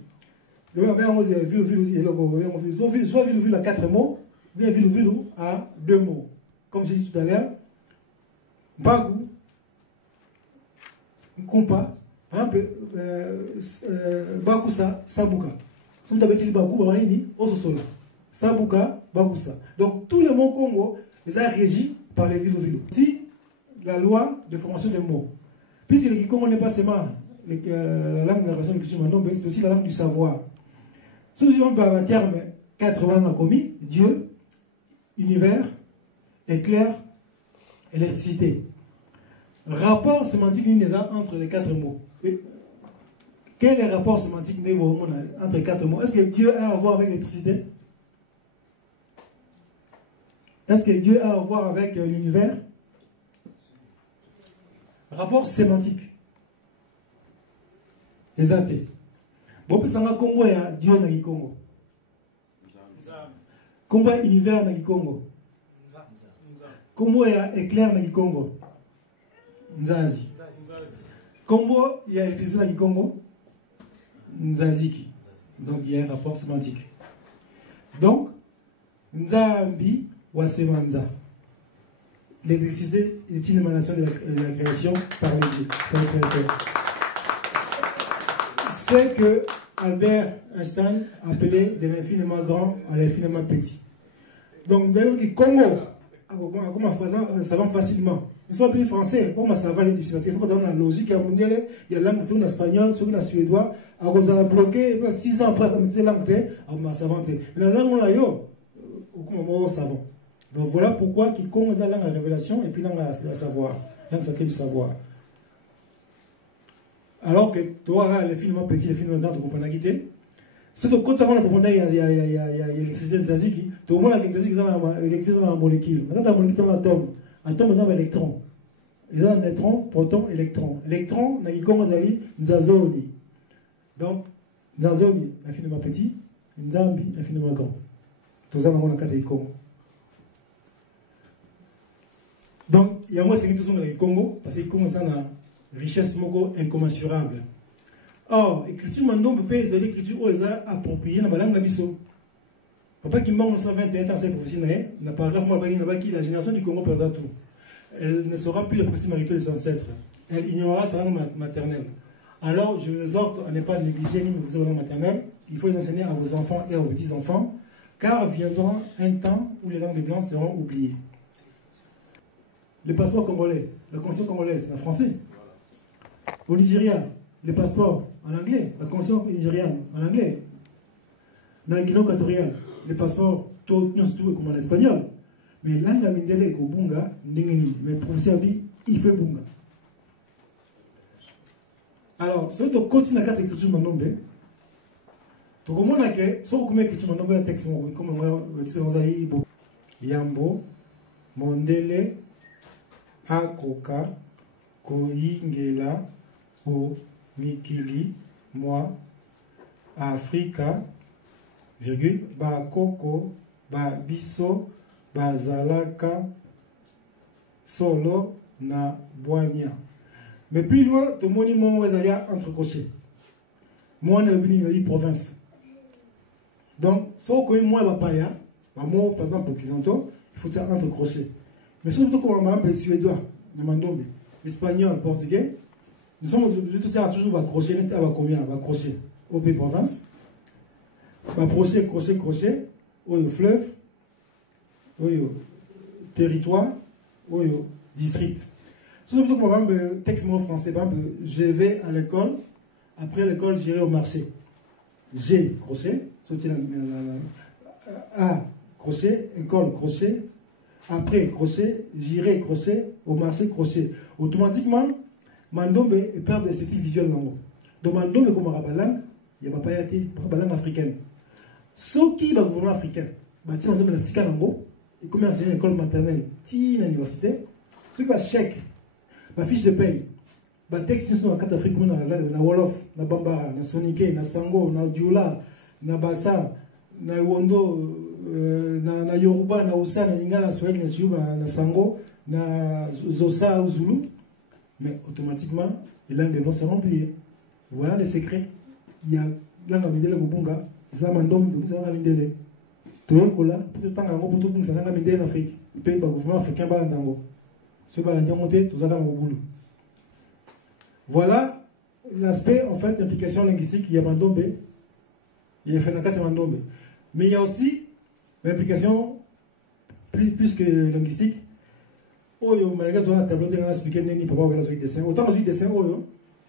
Soit ville à 4 mots, bien ville à 2 mots. Comme j'ai dit tout à l'heure, Bagou, Kumpa, par exemple, Bakusa, Sabuka. Si vous avez dit Bagou, on dit Ososola. Sabuka, Bakusa. Donc, tous les mots Congo, ils sont régis par les villes. Si la loi de formation des mots, puisque le Congo n'est pas seulement la langue de la personne de c'est aussi la langue du savoir. Si nous disons par un terme 80 ans commis, Dieu, univers, éclair, électricité. Rapport sémantique entre les 4 mots. Quel est le rapport sémantique entre les 4 mots? Est-ce que Dieu a à voir avec l'électricité? Est-ce que Dieu a à voir avec l'univers? Rapport sémantique. Exact. Bon, ça m'a Congo ya Dieu na Congo. Congo ya univers na Congo. Congo ya éclair na Congo. Nzazi. Congo ya électricité na Congo. Nzaziki. Donc il y a un rapport sémantique. Donc, Nzambi wa Semanza. L'électricité est une émanation de la création par le Dieu, par le Créateur. C'est que Albert Einstein appelait de l'infiniment grand à l'infiniment petit. Donc, d'ailleurs, le Congo, ça va facilement. Ils sont appelés français, comment ça va, difficile parce qu'il faut donner la logique. Il y a la langue, c'est une espagnole, c'est une suédois. Alors, ça a bloqué 6 ans après, comme tu sais, langue, ça va. La langue, on l'a eu, au savant. Donc, voilà pourquoi qui Congo, la langue à révélation et puis langue à savoir. Langue sacrée du savoir. Alors que tu auras les films petits, les films grands, tu comprends la guitare. Si tu comptes savoir la profondeur, il y a l'électricité de Taziki. Tu vois l'électricité dans la molécule. Maintenant, tu as la molécule dans l'atome. Atome, c'est un électron. Ils ont un électron, proton, électron. Électron, il commence à dire Nzazoni. Donc, Nzazoni, infiniment petit. Nzambi, infiniment grand. Tout ça, on a quatre Congo. Donc, il y a moi, c'est que tout ça, on a Congo, parce que Congo, ça a une richesse incommensurable. Or, l'écriture Mandombe peut être l'écriture appropriée dans la langue Nabiso. Papa qui manque 1921 ans, c'est professionnel, n'a pas grave, la génération du Congo perdra tout. Elle ne saura plus la proximité des ancêtres. Elle ignorera sa langue maternelle. Alors, je vous exhorte à ne pas négliger ni mépriser vos langues maternelles. Il faut les enseigner à vos enfants et à vos petits-enfants, car viendra un temps où les langues des Blancs seront oubliées. Le passeport congolais, la constitution congolaise, c'est en français. Au Nigeria, les passeports en anglais, la constitution nigériane en anglais. Dans la Guinée équatoriale, les passeports, tout comme en espagnol. Mais langue à Mindele, au Bunga, mais le professeur dit, il fait Bunga. Alors, si tu continues à faire écriture Mandombe, tu comprends que si tu fais écriture Mandombe, un texte, comme on dit, Yambo, Mondele, Akoka, Koingela, O Mikili, moi, Afrika, virgule, Ba Koko, Ba Biso, Ba Zalaka, Solo, Na Boigna. Mais plus loin, tout le monde dit moi, entre crochets. Moi, on est venu dans la province. Donc, si on connaît moi, Bapaya, moi, par exemple, occidentaux, il faut faire entre crochets. Mais surtout, comme on les Suédois, les Mandombe, Espagnol, Portugais, nous sommes toujours à crochet, à combien? À crochet. Au pays province. Crochet, crochet, crochet. Au fleuve. Au territoire. Au district. Surtout que moi, texte mot français, par exemple, je vais à l'école. Après l'école, j'irai au marché. G, crochet. A, crochet. École, crochet. Après, crochet. J'irai, crochet. Au marché, crochet. Automatiquement, Mandombe est peur d'esthétique visuelle. Donc, Mandombe, comme on langue, il n'y a pas de langue africaine. Ce qui est le gouvernement africain, il Mandombe la Sika Nango, et comme enseigner l'école maternelle, l'université, ce qui va chèque, ma fiche de paye, ma texte sur la carte d'Afrique, na Wolof, na Bambara, na Sonike, na Sango, na Dioula, na Bassa, na Wondo, na Yoruba, na Oussa, na Lingala, na Swahili, na Chiuba, na Sango, na Zosa, Zulu. Mais automatiquement, les langues des Blancs seront oubliées. Voilà le secret. Il y a langue à Mindele Gobunga, et ça Mandombe, donc ça va à Mindele. Tout le monde là, pour tout le temps, pour tout le monde, ça va à Mindele en Afrique. Le pays, le gouvernement africain, Balandango. Ce Balandango monté, tout ça va au boulot. Voilà l'aspect, en fait, d'implication linguistique. Il y a Mandombe, il y a Fenakate Mandombe. Mais il y a aussi l'implication plus que linguistique. Oh, Malagas doit la tableau de l'expliquer n'est pas avec le dessin. Autant avec le dessin,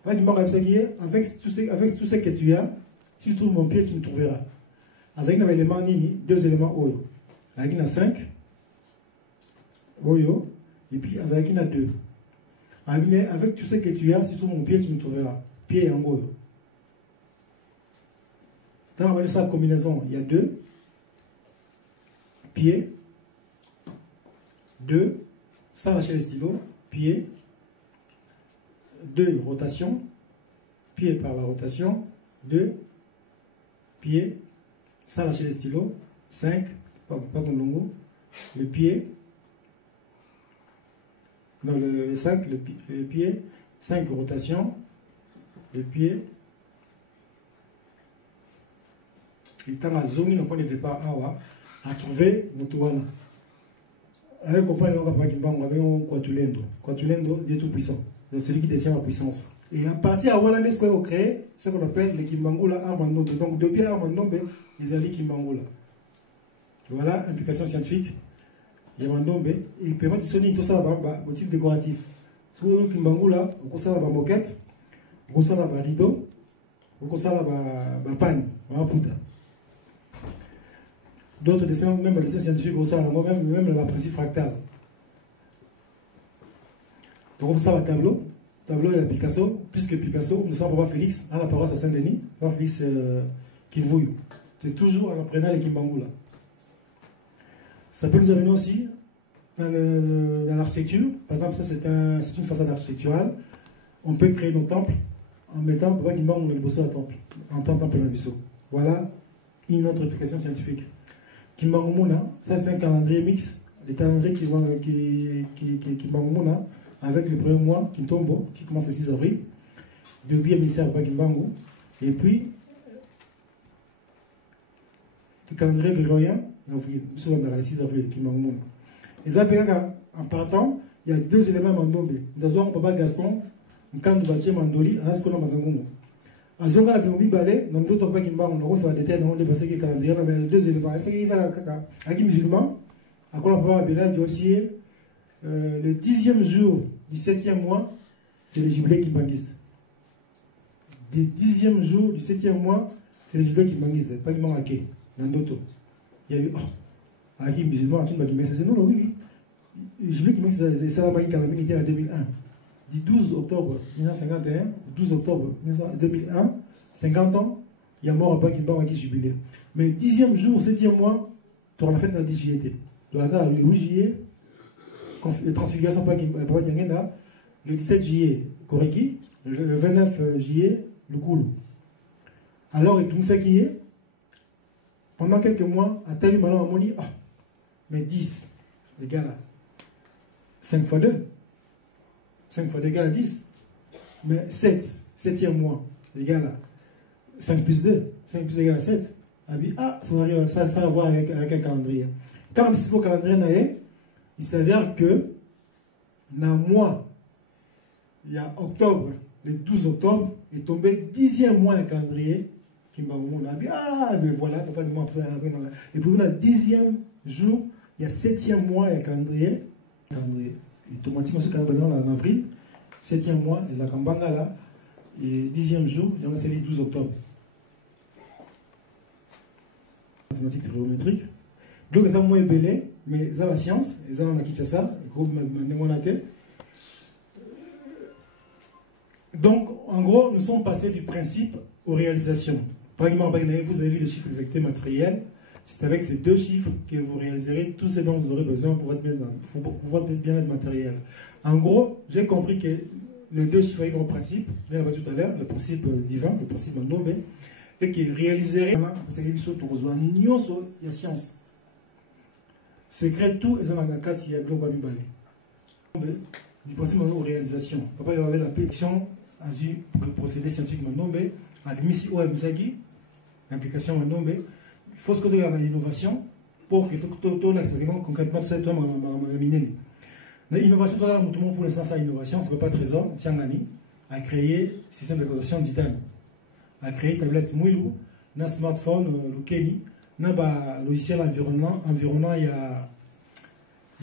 avec tout ce que tu as, si tu trouves mon pied, tu me trouveras. Avec un élément nini, 2 éléments oyo. Avec une 5, oyo, et puis avec une 2. Avec tout ce que tu as, si tu trouves mon pied, tu me trouveras. Pied en oyo. Dans sa combinaison, il y a 2 pieds, 2. Sans lâcher les stylos, pied, 2 rotation, pied par la rotation, 2 pied, sans lâcher les stylos, 5, pas comme longo, le pied, non, le 5, le pied, 5 rotations, le pied, et tant à zoomer le point de départ à trouver Moutouana. Avec le point de départ, on avait Quatulendo. Quatulendo, Dieu tout-puissant. C'est celui qui détient la puissance. Et à partir de là, ce qu'on a créé, c'est ce qu'on appelle les Kimbangula Armandombe. Donc, depuis Armandombe, ils allaient Kimbangula. Voilà, implication scientifique. Armandombe. Et permet de sonner tout ça, motif décoratif. Pour Kimbangula, on conserve la moquette, on conserve la rideau, on conserve la panne, la puta. D'autres dessins, même les dessins scientifiques, même la principe fractale. Donc, on observe un tableau. Tableau, il y a Picasso. Plus que Picasso, nous sommes Papa Félix, à la paroisse à Saint-Denis. Papa Félix Kivuyu. C'est toujours en apprenant les Kimbangula. Ça peut nous amener aussi dans l'architecture. Par exemple, ça, c'est une façade architecturale. On peut créer nos temples en mettant Papa Kimbangula le bosso à temple. En tant que temple Nabiso. Voilà une autre application scientifique. Kimbangumuna, ça c'est un calendrier mix. Les calendriers Kimbangumuna, avec le premier mois, Kintombo, qui commence le 6 avril, de biais ministère de Kimbangu, et puis le calendrier grégorien, le 6 avril, Kimbangumuna. Les APK, en partant, il y a 2 éléments Mandombe. Dans un papa Gaston, un camp de bâtiment Mandoli, à Askola Mazangungu. À Zonga, la Pimobi Balé, dans d'autres papa Kimbangu, on va déterminer le passé qui est calendrier, mais 2 éléments. C'est qu'il y a un musulman, à quoi on va appeler aussi. Le 10e jour du 7e mois, c'est les jubilés kimbanguistes. Le 10e jour du 7e mois, c'est les jubilés kimbanguistes. Pas Kimbangu Ake, dans d'autres. Il y a eu, Ake musulman, Ake Bagimé, c'est non, oui. Les jubilés kimbanguistes, c'est ça la magie quand militaire en 2001. Du 12 octobre 1951 au 12 octobre 2001, 50 ans, il y a mort à Kimbangu Ake jubilé. Mais 10e jour, 7e mois, tu auras la fête dans le 10 juillet. Donc, le 8 juillet, transfiguration le 17 juillet, Koreki, le 29 juillet, le Koulou. Alors, et tout ça qui est, pendant quelques mois, à tel moment, on dit, mais 10, les gars là, 5 fois 2, 5 fois 2 égale à 10, mais 7, 7e mois, les gars là, 5 plus 2, 5 plus 2 égale à 7, ça va voir avec un calendrier. Quand on dit au calendrier, il s'avère que dans le mois, il y a octobre, le 12 octobre, il est tombé 10e mois de calendrier. Mais voilà, papa de moi, et puis dans le 10e jour, il y a 7e mois de calendrier. Et automatiquement, ce calendrier en avril, 7e mois, les Akambanga là, et 10e jour, il y en a celui 12 octobre. Mathématiques trigonométriques. Donc, ça m'a ébélé, mais ça la science, et ça, on a quitté ça, donc, en gros, nous sommes passés du principe aux réalisations. Par exemple, vous avez vu les chiffres exacts matériels, c'est avec ces 2 chiffres que vous réaliserez tout ce dont vous aurez besoin pour votre bien-être matériel. En gros, j'ai compris que les 2 chiffres avec mon principe, je l'ai dit tout à l'heure, le principe divin, le principe Mandombe, et qui réaliserait, c'est qu'il y a science. Secret tout et ça n'a qu'à il y a global balai. Du principe de réalisation. Papa il y avait la pétition à du procédé scientifique Mandombe, avec Missi Oemsagi, l'implication Mandombe. Il faut ce que tu as l'innovation pour que tout l'accélération concrètement tout ça toi m'a miné. L'innovation tout le monde pour l'instant ça innovation, c'est pas trésor, Tiangani a créé système d'exploitation d'Italie. A créé tablette Mouilou, un smartphone le Kenny. Dans le logiciel environnant, il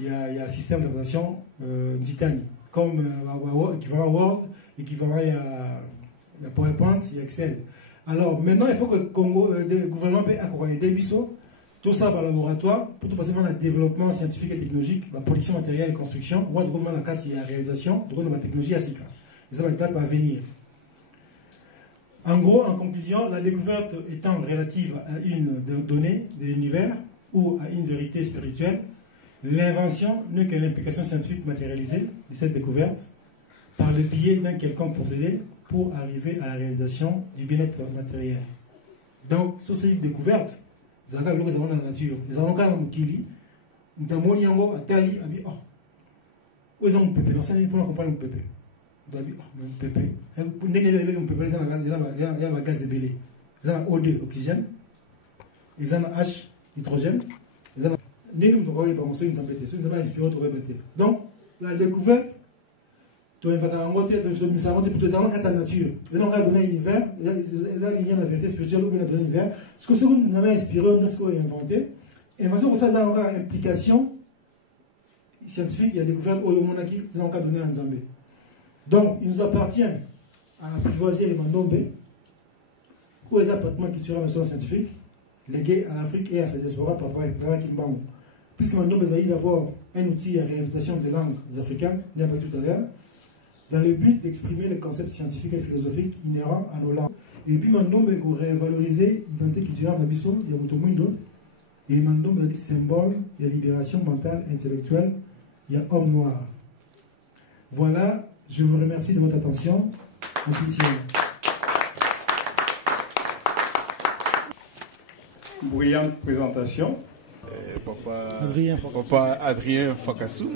y a un système d'exploitation d'Italie, comme équivalent Word, équivalent il y a PowerPoint, il y a Excel. Alors maintenant, il faut que le gouvernement puisse accompagner des bisous, tout ça par laboratoire, pour tout passer dans le développement scientifique et technologique, la production matérielle et construction, ou le gouvernement la carte, il y a la réalisation, donc la technologie à SICA. Et ça va être à venir. En gros, en conclusion, la découverte étant relative à une donnée de l'univers ou à une vérité spirituelle, l'invention n'est que l'implication scientifique matérialisée de cette découverte par le biais d'un quelconque procédé pour arriver à la réalisation du bien-être matériel. Donc, sur ces découvertes, ils ont dans la nature. Ils ont quand même kili. Nous avons dit à Tali, oh, où est mon pépé? Non, ça n'est pas comprendre mon pépé. Mon pépé. Pour ne pas mon pépé, il y a un gaz ébélé. Ils ont O2, oxygène. Ils ont H, hydrogène. Ils ont donc, la découverte, tu vas faire un côté, tu vas faire un côté, tu vas faire la nature. Ils ont donné l'univers, ils ont lié la vérité spirituelle ou bien l'univers. Ce que nous avons inspiré, nous avons inventé. Et maintenant, ça a encore une implication scientifique, il y a découvert au Monaki, ils ont donné en Zambie. Donc, il nous appartient à apprivoiser les Mandombe, aux appartements culturels et scientifiques, légués à l'Afrique et à sa diaspora par rapport à Kimbangu. Puisque Mandombe a d'abord un outil à réhabilitation des langues africaines, bien que tout à l'heure, dans le but d'exprimer les concepts scientifiques et philosophiques inhérents à nos langues. Et puis Mandombe pour révaloriser l'identité culturelle de Nabiso, il y a Mutomundo, et Mandombe est symbole, il y a libération mentale, intellectuelle, il y a homme noir. Voilà, je vous remercie de votre attention. Merci. Brillante présentation. Papa Adrien Fakassou,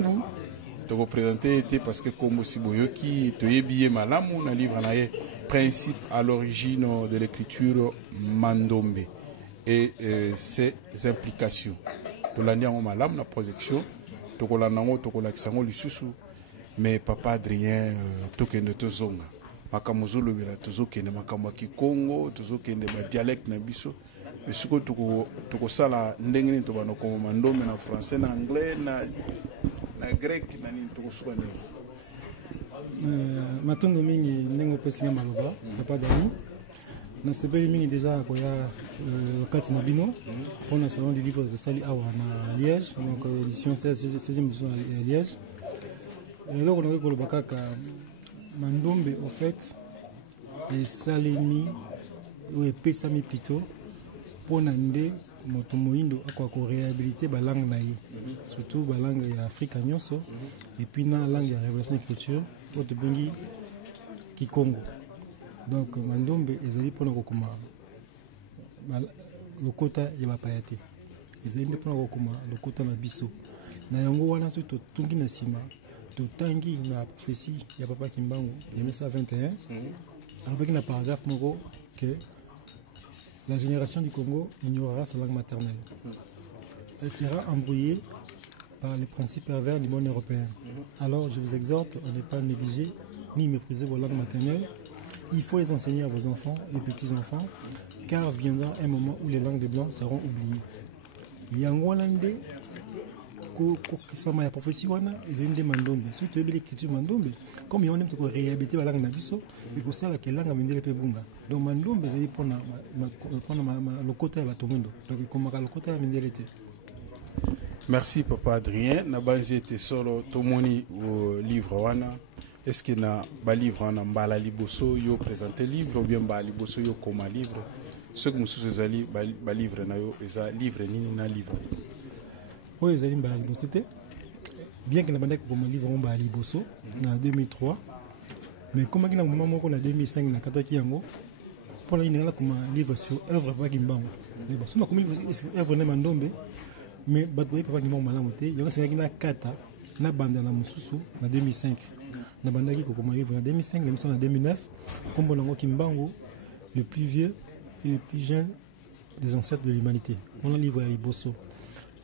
te représenter parce que comme Siboyoki, tu es bien malam, on a livre principe à l'origine de l'écriture Mandombe et ses implications. Tu l'as dit en malam, la projection, tu l'as dit, tu l'as dit, mais Papa Adrien, tu l'as dit, makamuzo lobela tozokende makambo ya Kikongo tozokende ba dialecte na biso esiko tokosala ndenge nini tobana ko Mandombe na français na anglais na grec na nini tokosuka ndenge matondo mingi ndenge opesi maloba Papa Dani na sebeli mingi déjà koya wakati na bino pour salon du livre de Sali awa na Liège donc édition 16e édition à Liège et là on a ko bakaka Mandombe, au fait, est salemi ou est pesami plutôt pour nande motomoindo à réhabiliter la langue naïe, surtout la langue africaine et puis la langue de révélation et culture pour te bengi Kikongo. Donc Mandombe est allé pour nous le quota de la payate. Ils allé pour nous le quota na biso. Na yango wana surtout tungi na sima. Tangi na prophétie, il y a Papa Kimbangu, 1921, avec un paragraphe que la génération du Congo ignorera sa langue maternelle. Elle sera embrouillée par les principes pervers du monde européen. Alors je vous exhorte à ne pas négliger ni mépriser vos langues maternelles. Il faut les enseigner à vos enfants et petits-enfants, car viendra un moment où les langues des Blancs seront oubliées. Yangwalande, la prophétie wana ezali Mandombe surtout l'écriture Mandombe comme on aime to réhabiliter la langue na biso et ko sala ke langue mindele pe bunga donc Mandombe ezali pona lokota ya batomundo donc komaka lokota ya mindele te. Merci Papa Adrien na banzi te solo tomoni livre wana est-ce que na ba livre wana mbala liboso yo présenter livre ou bien ba liboso yo koma livre ce que mususu ezali ba livre na yo eza livre nini na livre oui, ils allaient à Liboso. Bien que la bande comme livre on à Liboso en 2003, mais comme il y a un moment où en 2005 na Kataki yango pour la ligne là comme livre sur œuvre Papa Kimbangu. Mais bon, sinon comme livre sur œuvre na Mandombe, mais batoué Papa Kimbangu malamoté, il y a c'est na kata na bande na mususu en 2005. Na bande qui comme livre en 2005, l'émission en 2009, comme Bonango Kimbangu, le plus vieux et le plus jeune des ancêtres de l'humanité. On a livre à Liboso.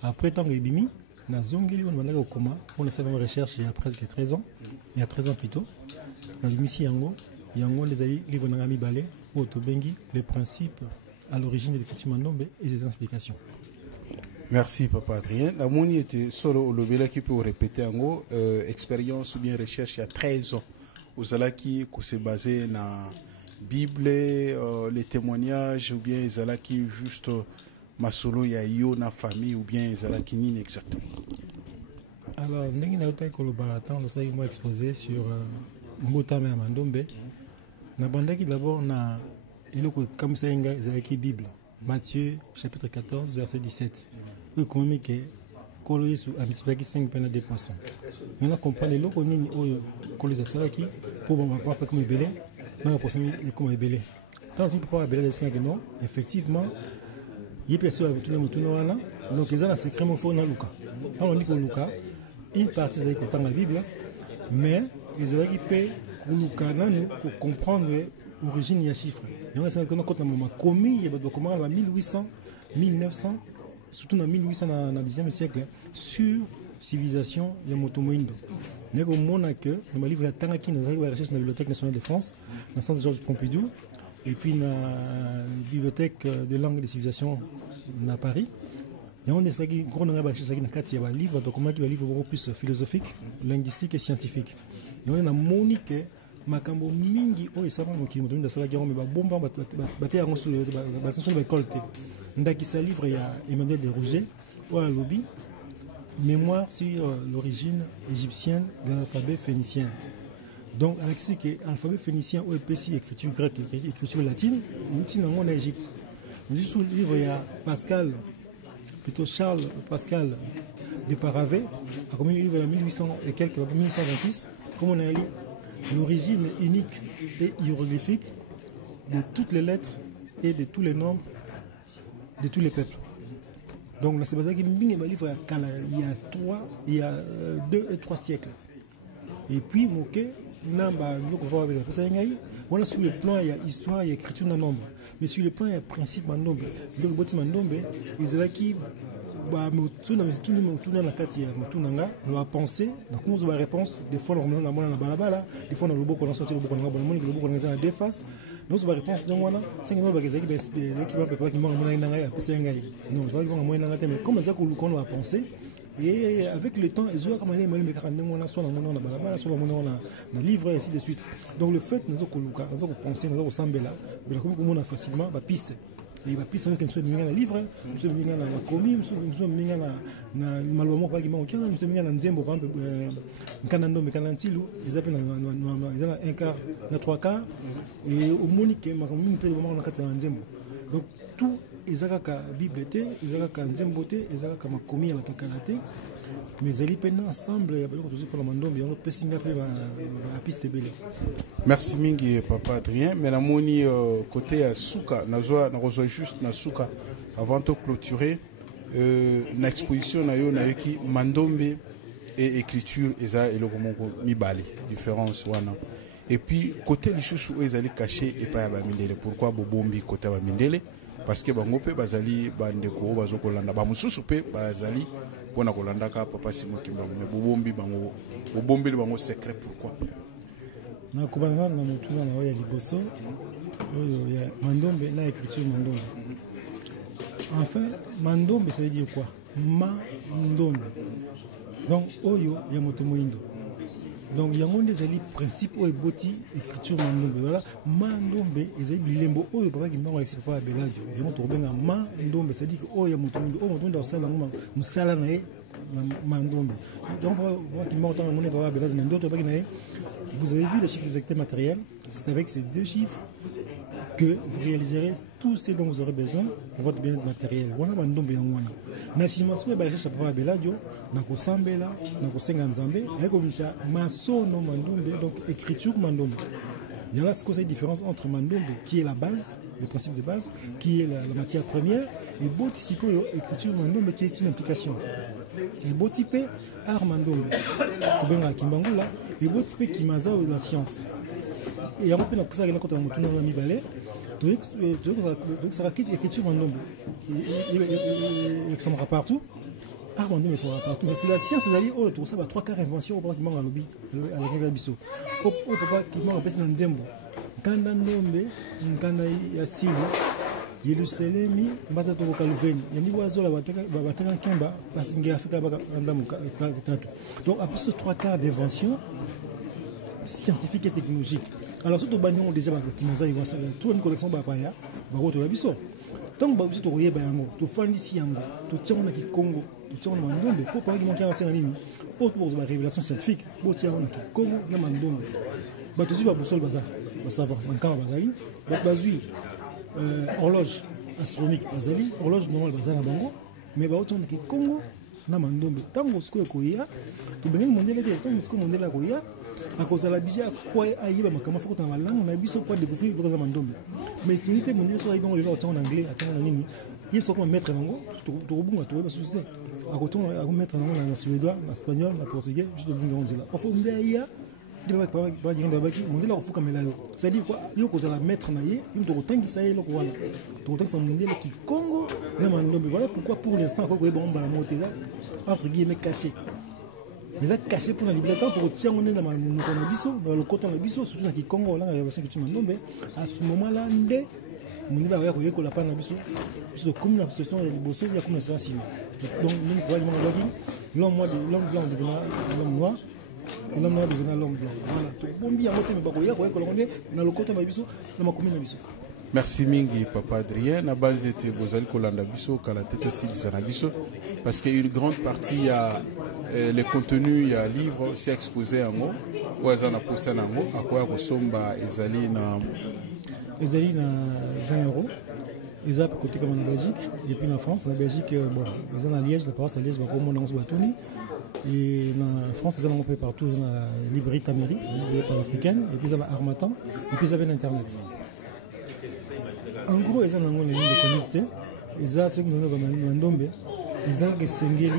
Après tant que Bimi, na zongeli on va au coma, on a fait une recherche il y a presque 13 ans, il y a 13 ans plutôt. Dans l'émission Yango les aïe livre Nangami Balé, ou Tobengi, les principes à l'origine de l'écriture Mandombe et ses explications. Merci Papa Adrien. La moni était solo au lobela qui peut répéter en gros expérience ou bien recherche il y a 13 ans. Aux ala qui s'est basé dans la Bible, les témoignages ou bien les ala qui juste masolo ya yo na famille ou bien ezala kinini exactement. Alors ndenge na utai ko loba tant ça moi exposé sur mbotame ya Mandombe na bandaki d'abord na eloko comme ça nga ezala ki Bible Matthieu chapitre 14 verset 17 où comme que kolo Yesu a multiplié 5 pains et 2 poissons. On a compris eloko nini oyo kolo za salaki pour ba papa comme belé na poisson comme belé. tant que papa abela de singa non effectivement il peut se avec tout le monde donc ils ont un secret mon fond dans Luca on dit que Luca une partie de la Bible mais ils ont peut Luca pour comprendre l'origine des chiffres donc c'est que quand on a commis il y a des documents en 1800 1900 surtout en 1800 dans le 10e siècle sur civilisation ya moto moindo nego mona que dans le livre la tangaki na recherche dans la bibliothèque nationale de France dans le centre Georges Pompidou et puis dans la bibliothèque de langue et de civilisation à Paris il y a un des gros na recherche na kati ya livre document qui va livre beaucoup plus philosophique linguistique et scientifique il y a monique makambo mingi o esaba mokili moto ndasala gero me ba bomba baté yango sur ba sensu ba kolte ndaki sa livre ya Emmanuel Desrouget ou lobby mémoire sur l'origine égyptienne de l'alphabet phénicien. Donc, avec ce que l'alphabet phénicien ou épaissi écriture grecque et écriture latine, nous avons en Égypte. Nous sous le livre, il y a Pascal, plutôt Charles Pascal de Paravet, a commis le livre en 1800 et quelques, 1826, comme on a lu l'origine unique et hiéroglyphique de toutes les lettres et de tous les nombres de tous les peuples. Donc là, c'est pour ça qu'il y a un livre il y a 2 et 3 siècles. Et puis, voilà, sur le plan, il y a histoire, il y a écriture dans le nombre. Mais sur le plan, il y a principe dans le nombre. Donc, le nombre, ils ont qui tout dans la carte, on va penser, donc on a la réponse. Des fois, on a la balabala, des fois, on a le beau qu'on a sorti, le beau qu'on a deux faces. Nous avons la réponse de moi là, c'est que nous avons des équipes qui m'ont amené dans la PC. Non, je vais vous amener dans la thème. Comme ça qu'on va penser, et avec le temps, ils ont comme les mêmes mécanismes, soit dans la balabala, soit dans le livre, et ainsi de suite. Donc le fait, nous avons pensé, nous avons semblé là, mais comme on a facilement la piste. Et la piste, nous sommes venus dans le livre, nous sommes venus dans la commis, nous sommes venus dans le malheureusement, nous sommes venus dans Nzembo, par exemple, Kanando, mais Kanantilou, ils appellent dans un quart, dans 3 quarts, et au Monique, nous sommes dans Nzembo. Donc tout, ils ont la Bible, ils ont la Nzembo, ils ont la commis à la Takalate, mais ils ont ensemble, il y a beaucoup de choses pour le Mandom, il y a un pessimiste après la piste belle. Merci mingi papa Adrien mais la moni côté à Souka na rejoint juste na Souka avant de clôturer na exposition na yo ki Mandombe et écriture eza eloko moko mibale différence wana et puis côté lisusu ezali caché et pas ba mindele pourquoi bobombi côté ba mindele parce que bango pe bazali bandeko bazokolanda ba mususu pe bazali pona kolanda ka papa Simon Kimbangu mais bobombi bango secret pourquoi na kubanga na mutuna na oya liboso oyo ya Mandombe na écriture Mandombe. Enfin Mandombe ça veut dire quoi? Mandombe. Donc oyo ya moto moindo. Donc il y a un des principes oyo boti écriture Mandombe. Voilà Mandombe ezali bilembo oyo papa kimbango explique pas beladio. Et on trouve bien Mandombe ça dit que oyo ya moto moindo oyo moto moindo sala ngoma musala na ye Mandombe. Donc vous avez vu les chiffres exacts matériels, c'est avec ces 2 chiffres que vous réaliserez tout ce dont vous aurez besoin pour votre bien-être matériel. Voilà Mandombe yangwana. Na simaso ba recherche papa beladio na ko sambela na ko senga nzambe et comme ça masono Mandombe donc écriture Mandombe. Il y a là ce qu'on différence entre Mandombe qui est la base, le principe de base, qui est la matière première et botisiko écriture Mandombe qui est une implication. Et beau type art Mandombe, Tobenga Kimbangula, et beau type Kimaza ou la science. Et après, on a posé la question à Moutouna Mibale, donc ça va quitter l'écriture Mandombe. Et ça me partout. Art Mandombe, ça va partout. Mais c'est la science, c'est-à-dire, oh, tout ça va 3 quarts invention au papa qui manque à lobby, à la Gaga Bisso. Au papa qui manque à Pessin Nzembo. Kanda Ndombe, Kanda Yassilu. Yerusalemi mbaza to kaluveni yani wazo la bataka kemba parce que Afrika baka ndamu tatu. Donc après ce 3 quarts d'invention scientifique et technologique. Alors surtout banyo déjà ba kimaza yi wasa tout une collection ba paya ba ko to biso. Donc ba biso to yeba yango to fandisi yango to tiamo na Congo to tiamo na Mandombe pour pas qui a senga nini autre pour ba révélation scientifique bo tiamo na Congo na Mandombe. Ba to ziba bosol baza ba savant bankama bazali ba bazui horloge astronomique bazali horloge normale bazana bango mais ba autant que Congo na mandombe tango siko koya to bengi mondele te tango siko mondele koya akozala bija kwa ayiba makama foko na malango na biso pour découvrir le mandombe mais unité mondele so ayiba ngolo en anglais atanga na nini il faut comme mettre nango to bunga to ba succès akotonga ako mettre nango na suédois na espagnol na portugais juste bunga onzela ofo ndeya pas dire baki mondela ko fuka melayo c'est-à-dire quoi il faut la mettre na ye il faut tangisa ye loko wala to tangisa mondela ki Congo na mandombe voilà pourquoi pour l'instant ko ba on ba monter entre guillemets caché mais ça caché pour la liberté pour tirer on est dans na biso dans le côté na biso surtout na ki Congo là ya basi ki mandombe à ce moment là ndé mondela ya ko yekola pa na biso biso comme la association ya liboso ya comme association donc nous voyons l'homme blanc devient l'homme noir et l'homme noir devient l'homme blanc. Merci mingi papa Adrien na banzete bozali kolanda biso kala tete aussi dizana biso parce qu'il y a une grande partie il y a les contenus il y a livre c'est exposé en mot ou azana posa na mot akoya kosomba ezali na 20 €. Ils ont côté comme en Belgique et puis en France. En Belgique, bon, ils ont à Liège, la paroisse à Liège, au monde dans ce bateau. Et en France, ils ont un peu partout, ils ont la librairie Tameri, la librairie pan-africaine, et puis ils ont Armatan, et puis ils avaient l'Internet. En gros, ils ont une ligne de communauté, ils ont ceux qui nous ont Mandombe, ils ont que Sengeli,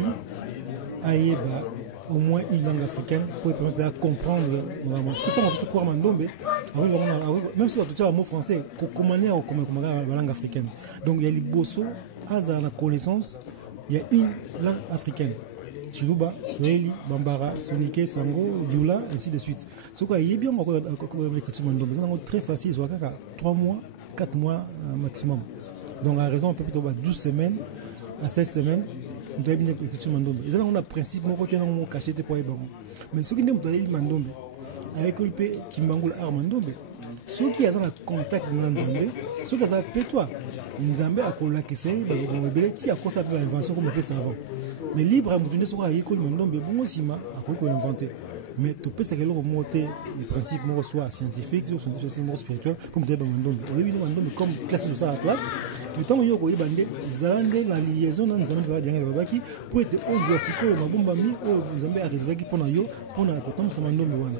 Aïeba, au moins une langue africaine pour permettre de comprendre. C'est comme ça pour Mandombe, même si on a un mot français, comment la langue africaine. Donc il y a les Bosso, Aza la connaissance, il y a une langue africaine. Chiluba, Swahili, Bambara, Sonike, Sango, Dioula, ainsi de suite. Ce qu'il y a bien l'écriture Mandombe, c'est très facile, soit 3 mois, 4 mois maximum. Donc à raison, peut-être 12 semaines à 16 semaines. Nous avons une écriture Mandombe. Ils ont un principe qui est caché pour les bancs. Mais ce qui est Mandombe, avec le pays qui mangoule art Mandombe, ceux qui ont un contact avec Nzambe, ceux qui ont un pétois, Nzambe a collé qui c'est, il a constaté l'invention comme on fait ça avant. Mais libre à me sur la école Mandombe, bon aussi ma a quoi inventé. Mais tu peux savoir le mot les principes soit scientifiques, soit spirituels, comme tu as Mandombe. Oui, Mandombe comme classe de ça à la place. Le temps où il y a eu Zalande, la liaison dans le pour être aux Oasiko, Mabumba Mi, aux Zambé à Rizvaki pour Nayo, pour la Kotom Samandombe.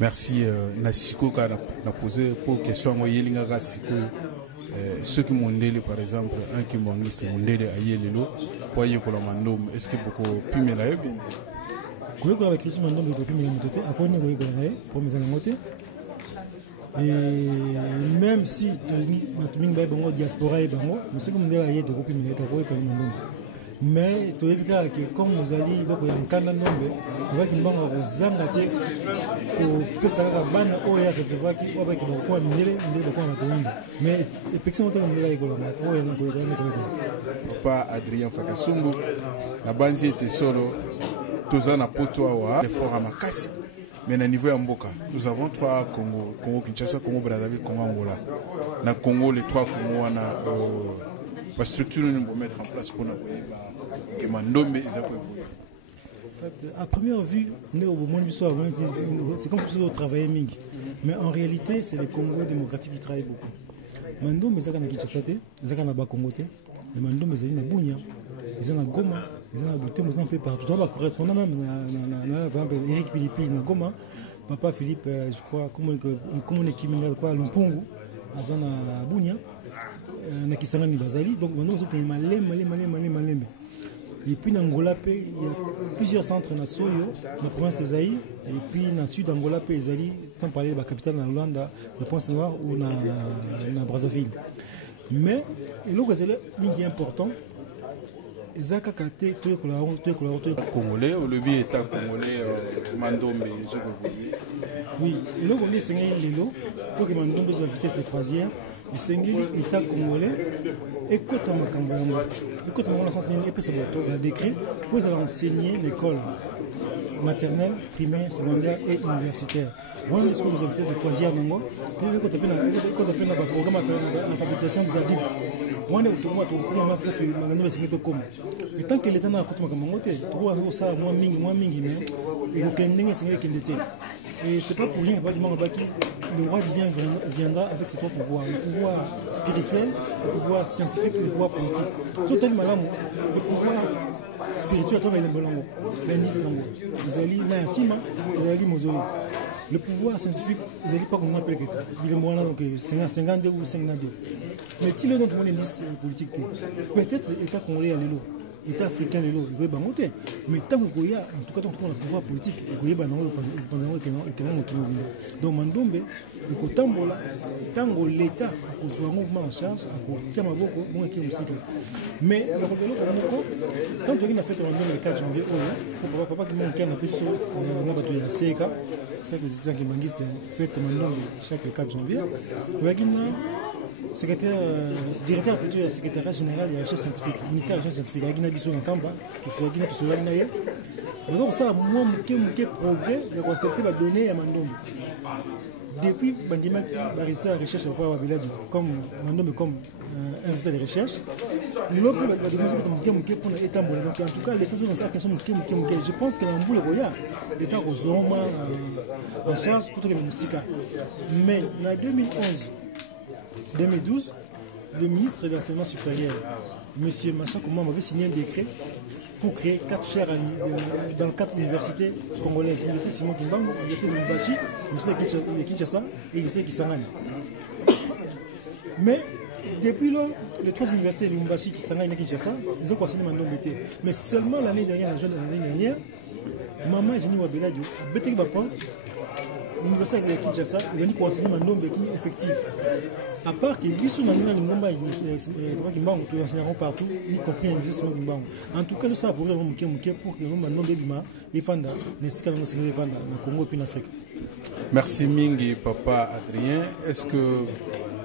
Merci. Nasiko a posé pour question à Yelinga Siko. Ceux qui m'ont dit, par exemple, un qui m'a dit, c'est mon délai à Yelelo, pour y pour la Mandombe. Est-ce que beaucoup plus me l'a eu? Quand on a écrit sur Mandombe, il faut plus me l'aimer. Après, on a eu pour mes amis. Et même si tu as une diaspora, mais ce que nous avons dit, mais tu as vu que comme nous avons dit, donc il y a un canal nombre, on va qu'il y a un zangate, que ça va ban au ya que se voit qu'il va qu'il va quoi minere, il va quoi la commune. Mais effectivement on va rigoler, on va rigoler. Pas Adrien Fakasumbu, la banzi était solo, tous en apoto wa l'effort à Makasi. Mais à niveau Mboka, nous avons 3 Congo, Congo Kinshasa, Congo Brazzaville, Congo Angola. Dans le Congo, les 3 Congo, on a la structure nous pour mettre en place pour nous que Mandombe ils ont évolué. En fait, à première vue, c'est comme si on travaillait Ming. Mais en réalité, c'est les Congos démocratiques qui travaillent beaucoup. Mandombe, ils ont Kinshasa, ils ont Congo, les Mandombe, ils ont Bunia, ils ont Goma. Ils ont habité un peu partout. Dans la correspondance, par exemple, Eric Philippe, il Goma, Papa Philippe, je crois, comment on est Kiminga, quoi, Lumpungu, Azana Bunia, Nakisangani Bazali. Donc maintenant, ils ont malem. Et puis dans Angola, il y a plusieurs centres dans Soyo, dans la province de Zaïre, et puis dans le sud d'Angola, sans parler de la capitale de Luanda, le Point Noir ou dans Brazzaville. Mais, ce qui est important, Congolais, au levier État congolais, Mandombe, oui, et là, on est Sénégal, pour que Mandombe soit la vitesse de croisière, et Sénégal, État congolais, écoute ma décret pour enseigner l'école maternelle, primaire, secondaire et universitaire. Moi, je suis la vitesse de croisière, puis quand on appelle le programme d'alphabétisation des adultes. Moi, mais tant que l'État n'a pas de et c'est pas pour rien, le roi viendra avec ses trois pouvoirs. Le pouvoir spirituel, le pouvoir scientifique et le pouvoir politique. Tout le pouvoir spirituel, le pouvoir scientifique, vous n'allez pas comment appeler c'est 52 ou 52. Mais si le nom de mon liste politique, peut-être l'État congolais à l'élo. L'État africain est là, il va monter. Mais tant que en tout cas, tant qu'on a le pouvoir politique, il va donc Mandombe, il tango l'État a soit un mouvement en charge, a tient ma beaucoup, moi qui est aussi. Mais quand on a fait le 4 janvier, pour papa qui m'a appelé sur la CEK, c'est que c'est qui m'a dit fait Mandombe chaque 4 janvier. Secrétaire, directeur du secrétariat général de la recherche scientifique, ministère de la recherche scientifique, il y a Guinée Kamba, donc ça, moi, je progrès de constater la donnée à Mandombe. Depuis Bandima qui va rester à la recherche comme Mandombe comme un résultat de recherche, l'autre va devenir pour l'État. Donc en tout cas, l'État je pense que l'État a en charge pour le musique. Mais en 2012, le ministre de l'enseignement supérieur, M. Machin Kouma, avait signé un décret pour créer 4 chaires dans 4 universités congolaises. L'université Simon Kimbangu, l'université de Lubumbashi, l'université de Kinshasa et l'université de Kisangani. Mais depuis là, les 3 universités de Lubumbashi, Kisangani et Kinshasa, ils ont consigné Mandombe. Mais seulement l'année dernière, Maman Jenny Wabeladio a bêté la porte. L'université de Kinshasa, il a dit qu'on enseigne Mandombe qui est effectif. À part que l'issue manuelle de Mumbai, nous enseignons partout, y compris l'université de Mumbai. En tout cas, ça pourrait être pour que Mandombe et Fanda, les Sika de Congo et puis en Afrique. Merci Mingi, papa Adrien. Est-ce que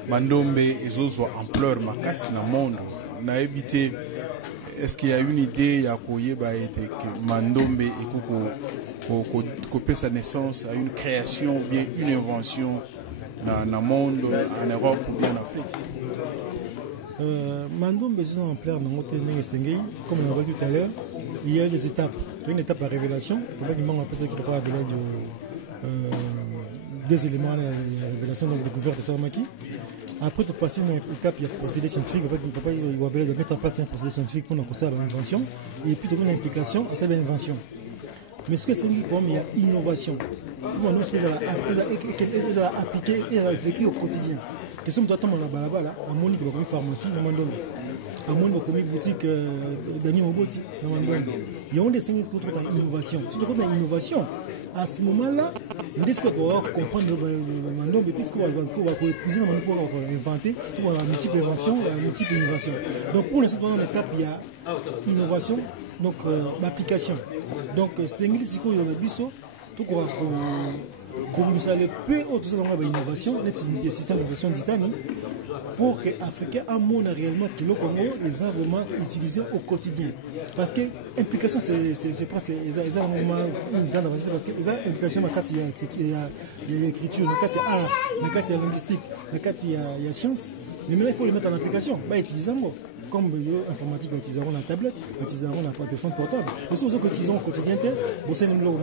Mandombe est aux ampleur makasi dans le monde? On a habité. Est-ce qu'il y a une idée à que Mandombe et sa naissance à une création, bien une invention dans le monde, en Europe ou bien en Afrique? Mandombe est ampleur dans notre pays, comme on l'a dit tout à l'heure, il y a des étapes. Une étape à révélation, des éléments à la révélation de découverte de Saramaki. Après, tu passes une étape, il y a un procédé scientifique. Papa, il va mettre en place un procédé scientifique pour conserver l'invention. Et puis, tu as une implication à cette invention. Mais ce que c'est comme il y a innovation. Il faut nous qu'elle a appliqué et elle a vécu au quotidien. Que si on doit attendre la balabala, à mon niveau, comme pharmacie, à mon niveau, à mon niveau, comme boutique Daniel Moboti, à mon niveau. Il y a des signes de l'innovation. Si tu as une innovation, à ce moment-là, on dit qu'on va comprendre le Mandombe, puisqu'on va épouser le Mandombe pour inventer, pour la multiple invention et la multiple innovation. Donc pour l'instant, dans l'étape, il y a innovation, donc l'application. Donc c'est un petit peu de biseau, tout qu'on va comme ça le peu autres innovation, le système d'innovation digital pour que les Africains aient réellement que le Congo les a vraiment utilisé au quotidien. Parce que l'implication c'est presque vraiment une grande avancée parce que les implications dans le cadre il y a l'écriture, dans le cadre il y a art, dans le cadre il y a linguistique, dans le cadre il y a science. Mais maintenant il faut les mettre en application, utilisant comme l'informatique, ils utiliseront la tablette, ils utiliseront la téléphone portable. Mais si vous utilisez au quotidien, vous savez nous il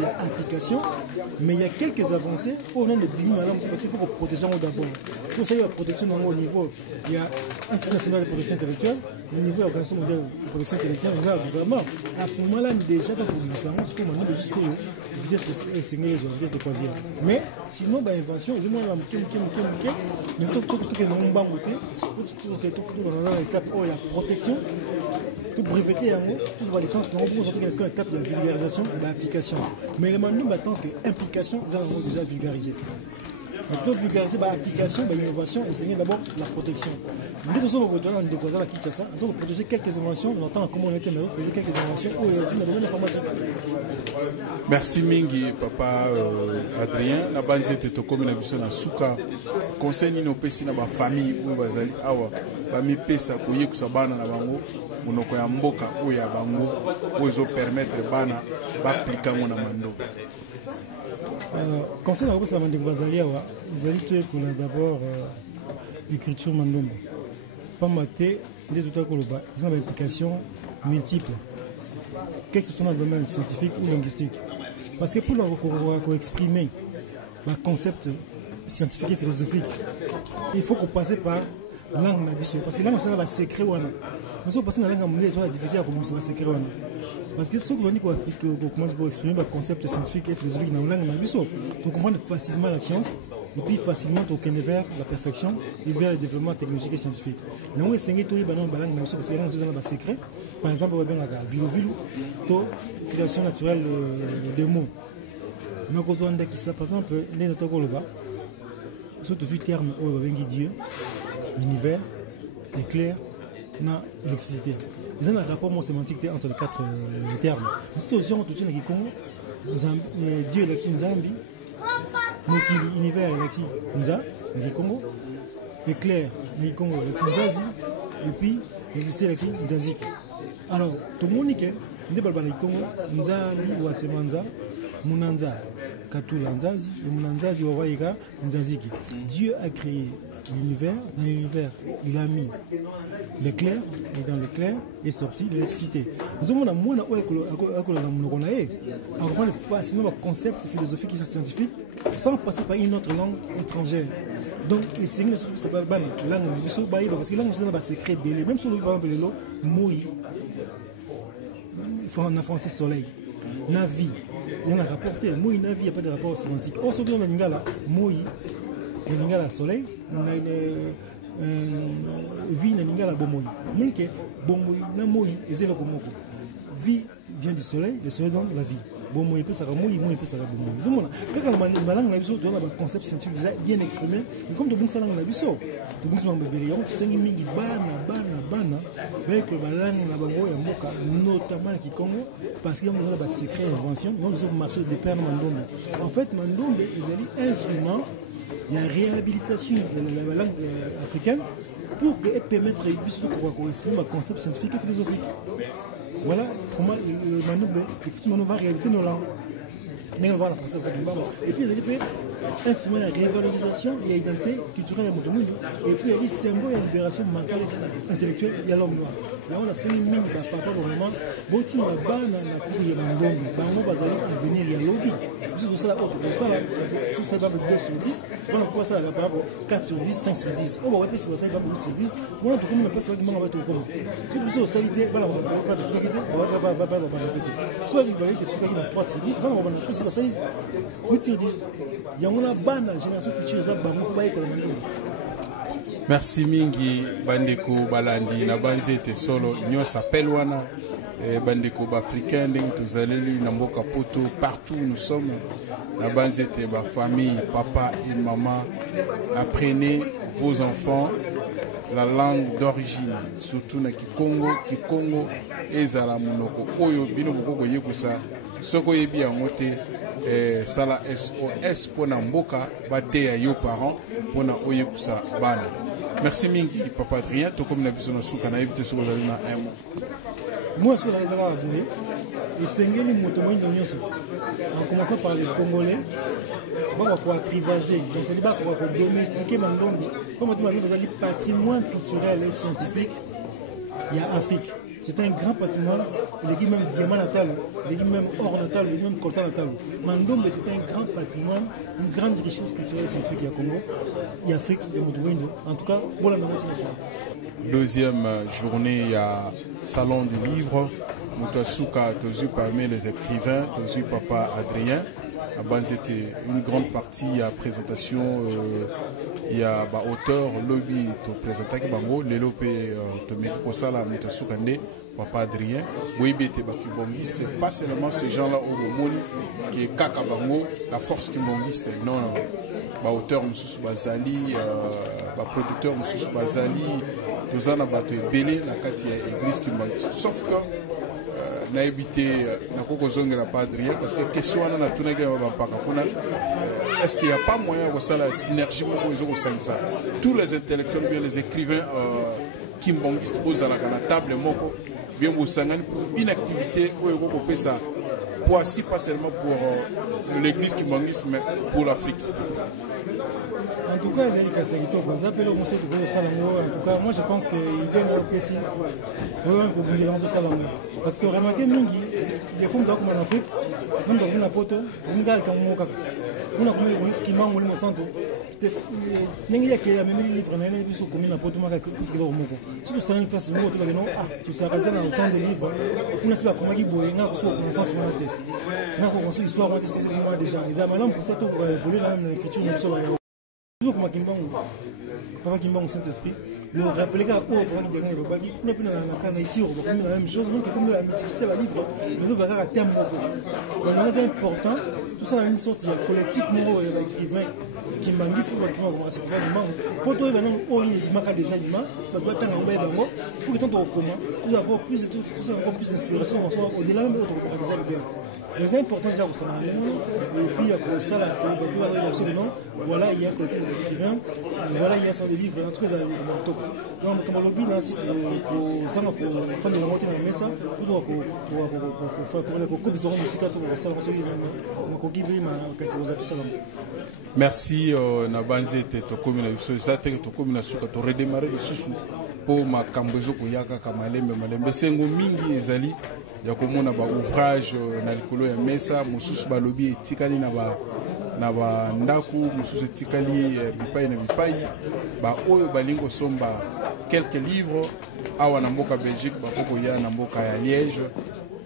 y a application, mais il y a quelques avancées au nom de parce qu'il faut protéger d'abord. Pour ça, il y a la protection au niveau, il y a l'Institut national de protection intellectuelle, au niveau de l'Organisation mondiale de protection intellectuelle, il y a le gouvernement. À ce moment-là, déjà, quand vous dites ça, ce qu'on m'a dit jusqu'au vitesse de croisière. Mais sinon, l'invention, ils ont mais tout que nous avons l'étape où il y a protection, tout breveté, tout sur la licence, nous avons l'étape de la vulgarisation de l'application. Mais le Mandombe attend que l'implication, nous avons déjà vulgarisé. Donc, vulgariser l'application, l'innovation, et d'abord la protection. Dès que nous avons déposé la Kinshasa, nous avons protégé quelques inventions, nous entendons comment on était, mais nous avons protégé quelques inventions où il y a une domaine informatique. Merci Mingi, papa Adrien. La base était comme une émission à Souka. Conseil nous pèse dans ma famille où bazali awa ba mi pesa koye kusabana na bango monoko ya mboka où ya bango où ils permettre bana ba appliquer mon amando. Conseil na kosa mandeko bazali awa ezali to d'abord l'écriture Mandombe. Pas maté, il est tout à coup le bas. Ils ont des applications multiples. Quel que ce soit dans le domaine scientifique ou linguistique. Parce que pour exprimer le concept scientifique et philosophique. Il faut qu'on passe par la langue nabiso parce que la langue c'est un secret wana. Nous sommes passés dans la langue mondiale, la difficulté à commencer par secret wana. Parce que ce qu'on dit qu'on commence à exprimer le concept scientifique et philosophique dans la langue nabiso, on comprend facilement la science. Et puis facilement on tourne vers la perfection et vers le développement technologique et scientifique. Mais on essaie de trouver la langue parce que la langue c'est un secret. Par exemple, on va bien la vilo filiation naturelle des mots. Mais quand on a qui ça, par exemple, les notes qu'on le voit, surtout le terme où on va Dieu, l'univers, l'éclair, l'électricité. Il y a un rapport sémantique entre les quatre termes. Surtout aux gens, tout le monde Dieu, l'électricité, Nzambi, Mokili, univers, l'électricité, Nza, Congo, l'éclair, Congo, l'électricité, et puis l'électricité, Nzazik. Alors, tout le monde dit que Nzambi ou Semanza, Munanza, Katula Nzazi, et Munanzazi ou Waïga, Nzaziki. Dieu a créé l'univers, dans l'univers, il a mis l'éclair, et dans l'éclair est sorti l'électricité. Nous avons un monde où on comprend facilement le concept philosophique et scientifique sans passer par une autre langue étrangère. Donc, c'est une chose qui s'appelle la langue, parce que la langue, c'est un secret, même si on parle de l'eau, Moui, en français soleil, Navi, il y a un rapporté, Moui, Navi, il n'y a pas de rapport sémantique. Or, ce qu'on a Ningala, Moui, Ningala soleil, vie, Ningala Bomoui. Moui, Bomoui, Namoui, et c'est le Komoko. Vie vient du soleil, le soleil donne la vie. Bon, moi, il peut s'arrêter, moi, il peut s'arrêter. Quand la langue a un concept scientifique déjà bien exprimé, comme tout le monde sait la langue, tout le monde sait la langue, tout le monde bana, avec la langue, notamment qui Congo, parce qu'il y a un secret d'invention, nous avons marché de père Mandombe. En fait, Mandombe est un instrument, la réhabilitation de la langue africaine pour permettre de exprimer un concept scientifique et philosophique. Voilà comment le Mandombe va réalité nos langues. Mais on va la française. Et puis, il y a un symbole de révalorisation, il y a l'identité culturelle et motomouille. Et puis, il y a des symboles de libération mentale intellectuelle, il y a l'homme noir. Là, on a fait une mine par rapport au moment, où il y a un ban dans la cour, il y a un Mandombe. On va aller venir, il y a lobby. Tout ça, tout ça va me 2 sur 10. On va faire ça par rapport 4 sur 10, 5 sur 10. On va faire ça par rapport 8 sur 10. On va tout le monde passe par le monde, on va tout comment. Si tout ça, au salité, on va pas de soukaité, on va pas de petit. Soit il va y avoir des soukaité dans 3 sur 10, on va pas de 8 sur 10. Il y a une bonne génération future, ça va pas être le Merci mingi bandeko balandi na banzete solo nyo s'appelle wana bandeko africain ndenge tozaleli na mboka poto partout nous sommes na banzete ba famille papa et maman apprenez vos enfants la langue d'origine surtout na Kikongo ezala monoko oyo bino boko yekusa soko yebi yango te sala SOS pona mboka bateya yo parents pona oyekusa bana. Merci mingi papa Adrien to comme na biso na suka na éviter ce que vous avez na un mot. Moi je suis là à jouer et c'est ngeli moto moyi nyonso en commençant par les Congolais on va quoi privaser donc c'est pas quoi domestiquer Mandombe comme tu m'as dit vous avez patrimoine culturel et scientifique il y a Afrique. C'est un grand patrimoine, il y a même diamant natal, il y a même or natal, il y a même coltan natal. Mandombe, c'est un grand patrimoine, une grande richesse culturelle et scientifique il y a Congo, il y a Afrique, il y a Moudouindo. En tout cas, voilà la multinationale. Deuxième journée, il y a Salon du Livre. Moutasuka, Tozu parmi les écrivains, Tozu Papa Adrien. C'était une grande partie à présentation. Il y a auteur, lobby, to présenter Bango, les lopé, to mettre au sala, Moutasuka Nde, Papa Adrien. Oui, c'est pas seulement ces gens-là au Moni qui est Kaka Bango, la force qui m'ongiste. Non, auteur, Moussous Bazali, producteur, Moussous Bazali, Tozana Bato Belé, la Katia Église qui m'ongiste. Sauf que, n'a évité na koko zonga na pas Adrien parce que question na tuna ga ba kuna est-ce qu'il n'y a pas moyen de ça la synergie au sein de ça tous les intellectuels bien les écrivains qui mbongiste aux à la table moko bien au sangani pour une activité où on peut ça pour pas seulement pour l'église qui mbongiste mais pour l'Afrique. En tout cas, ils ont dit que c'est tout. Vous appelez le monsieur de Salamou. En tout cas, moi je pense qu'il gagne un précis. Vraiment, pour vous dire de Salamou. Parce que remarquez, des fois, comme en Afrique, même dans une apôtre, on a quand même on a qui m'a moulé mon centre. Il y a qui a même les livres, on a vu sur commune apôtre, parce que au Moko. Si tu sais une place, tu seras déjà dans autant de livres. On ne sait pas comment il boit, on a connaissance sur la tête. On a construit l'histoire, on a dit déjà. Ils ont malin pour ça, pour évoluer dans l'écriture. Toujours comme Kimbangu, Papa Kimbangu Saint-Esprit, le rappeler qu'à Papa Kimbangu le Bagi, on a pu dans ici, on va la même chose, donc comme la multiplicité la livre, nous avons à terme. Donc c'est important, tout ça dans une sorte de collectif nouveau écrivain qui manguiste pour écrire comment c'est faire du manque. Pour toi, maintenant, on y déjà du manque, on doit attendre un peu pour que tant au commun, nous avons plus de tout ça, encore plus d'inspiration, au-delà même de notre déjà le bien. Mais c'est important déjà au Sénat, et puis pour ça, absolument, voilà, il y a un collectif d'écrivains, voilà, il y a ça des livres, en tout cas, donc, comme on l'a dit, là, c'est pour ça, pour faire de la montée dans le messa, pour faire la copie, ils auront aussi quatre pour ça, merci, Nabanze, to commune, ça, to commune, to redémarrer le sous pour ma cambezo, Koyaka, Kamalembe, Malembe, Sengo Mingi, Ezali. Ya komona ba ouvrage na likolo ya mesa mususu balobi etikali na ba ndaku mususu etikali bipai na bipai ba oyo balingo somba quelques livres awa na mboka Belgique ba poko ya na mboka ya Liège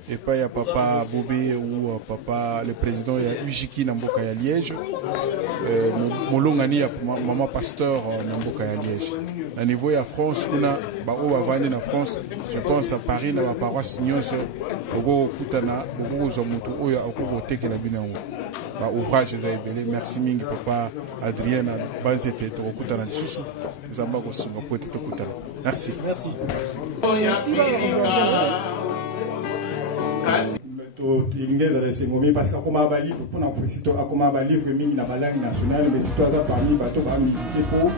et pas ya papa Bobé ou papa le président ya Ujiki na mboka ya Liège molongani ya maman pasteur na mboka ya Liège na niveau ya France kuna ba o bavandi na France je pense à Paris na ba paroisse nyonso ogo kutana ogo zo mutu oyo akobo tekela binango ba ouvrage za ebele merci mingi papa Adrien Banzete to kutana lisusu zamba ko sunga ko te kutana merci Ingeza de ces moments parce qu'à ma livre pour na profiter à ma livre mingi na balangue nationale mais si toi ça parmi bateau va militer pour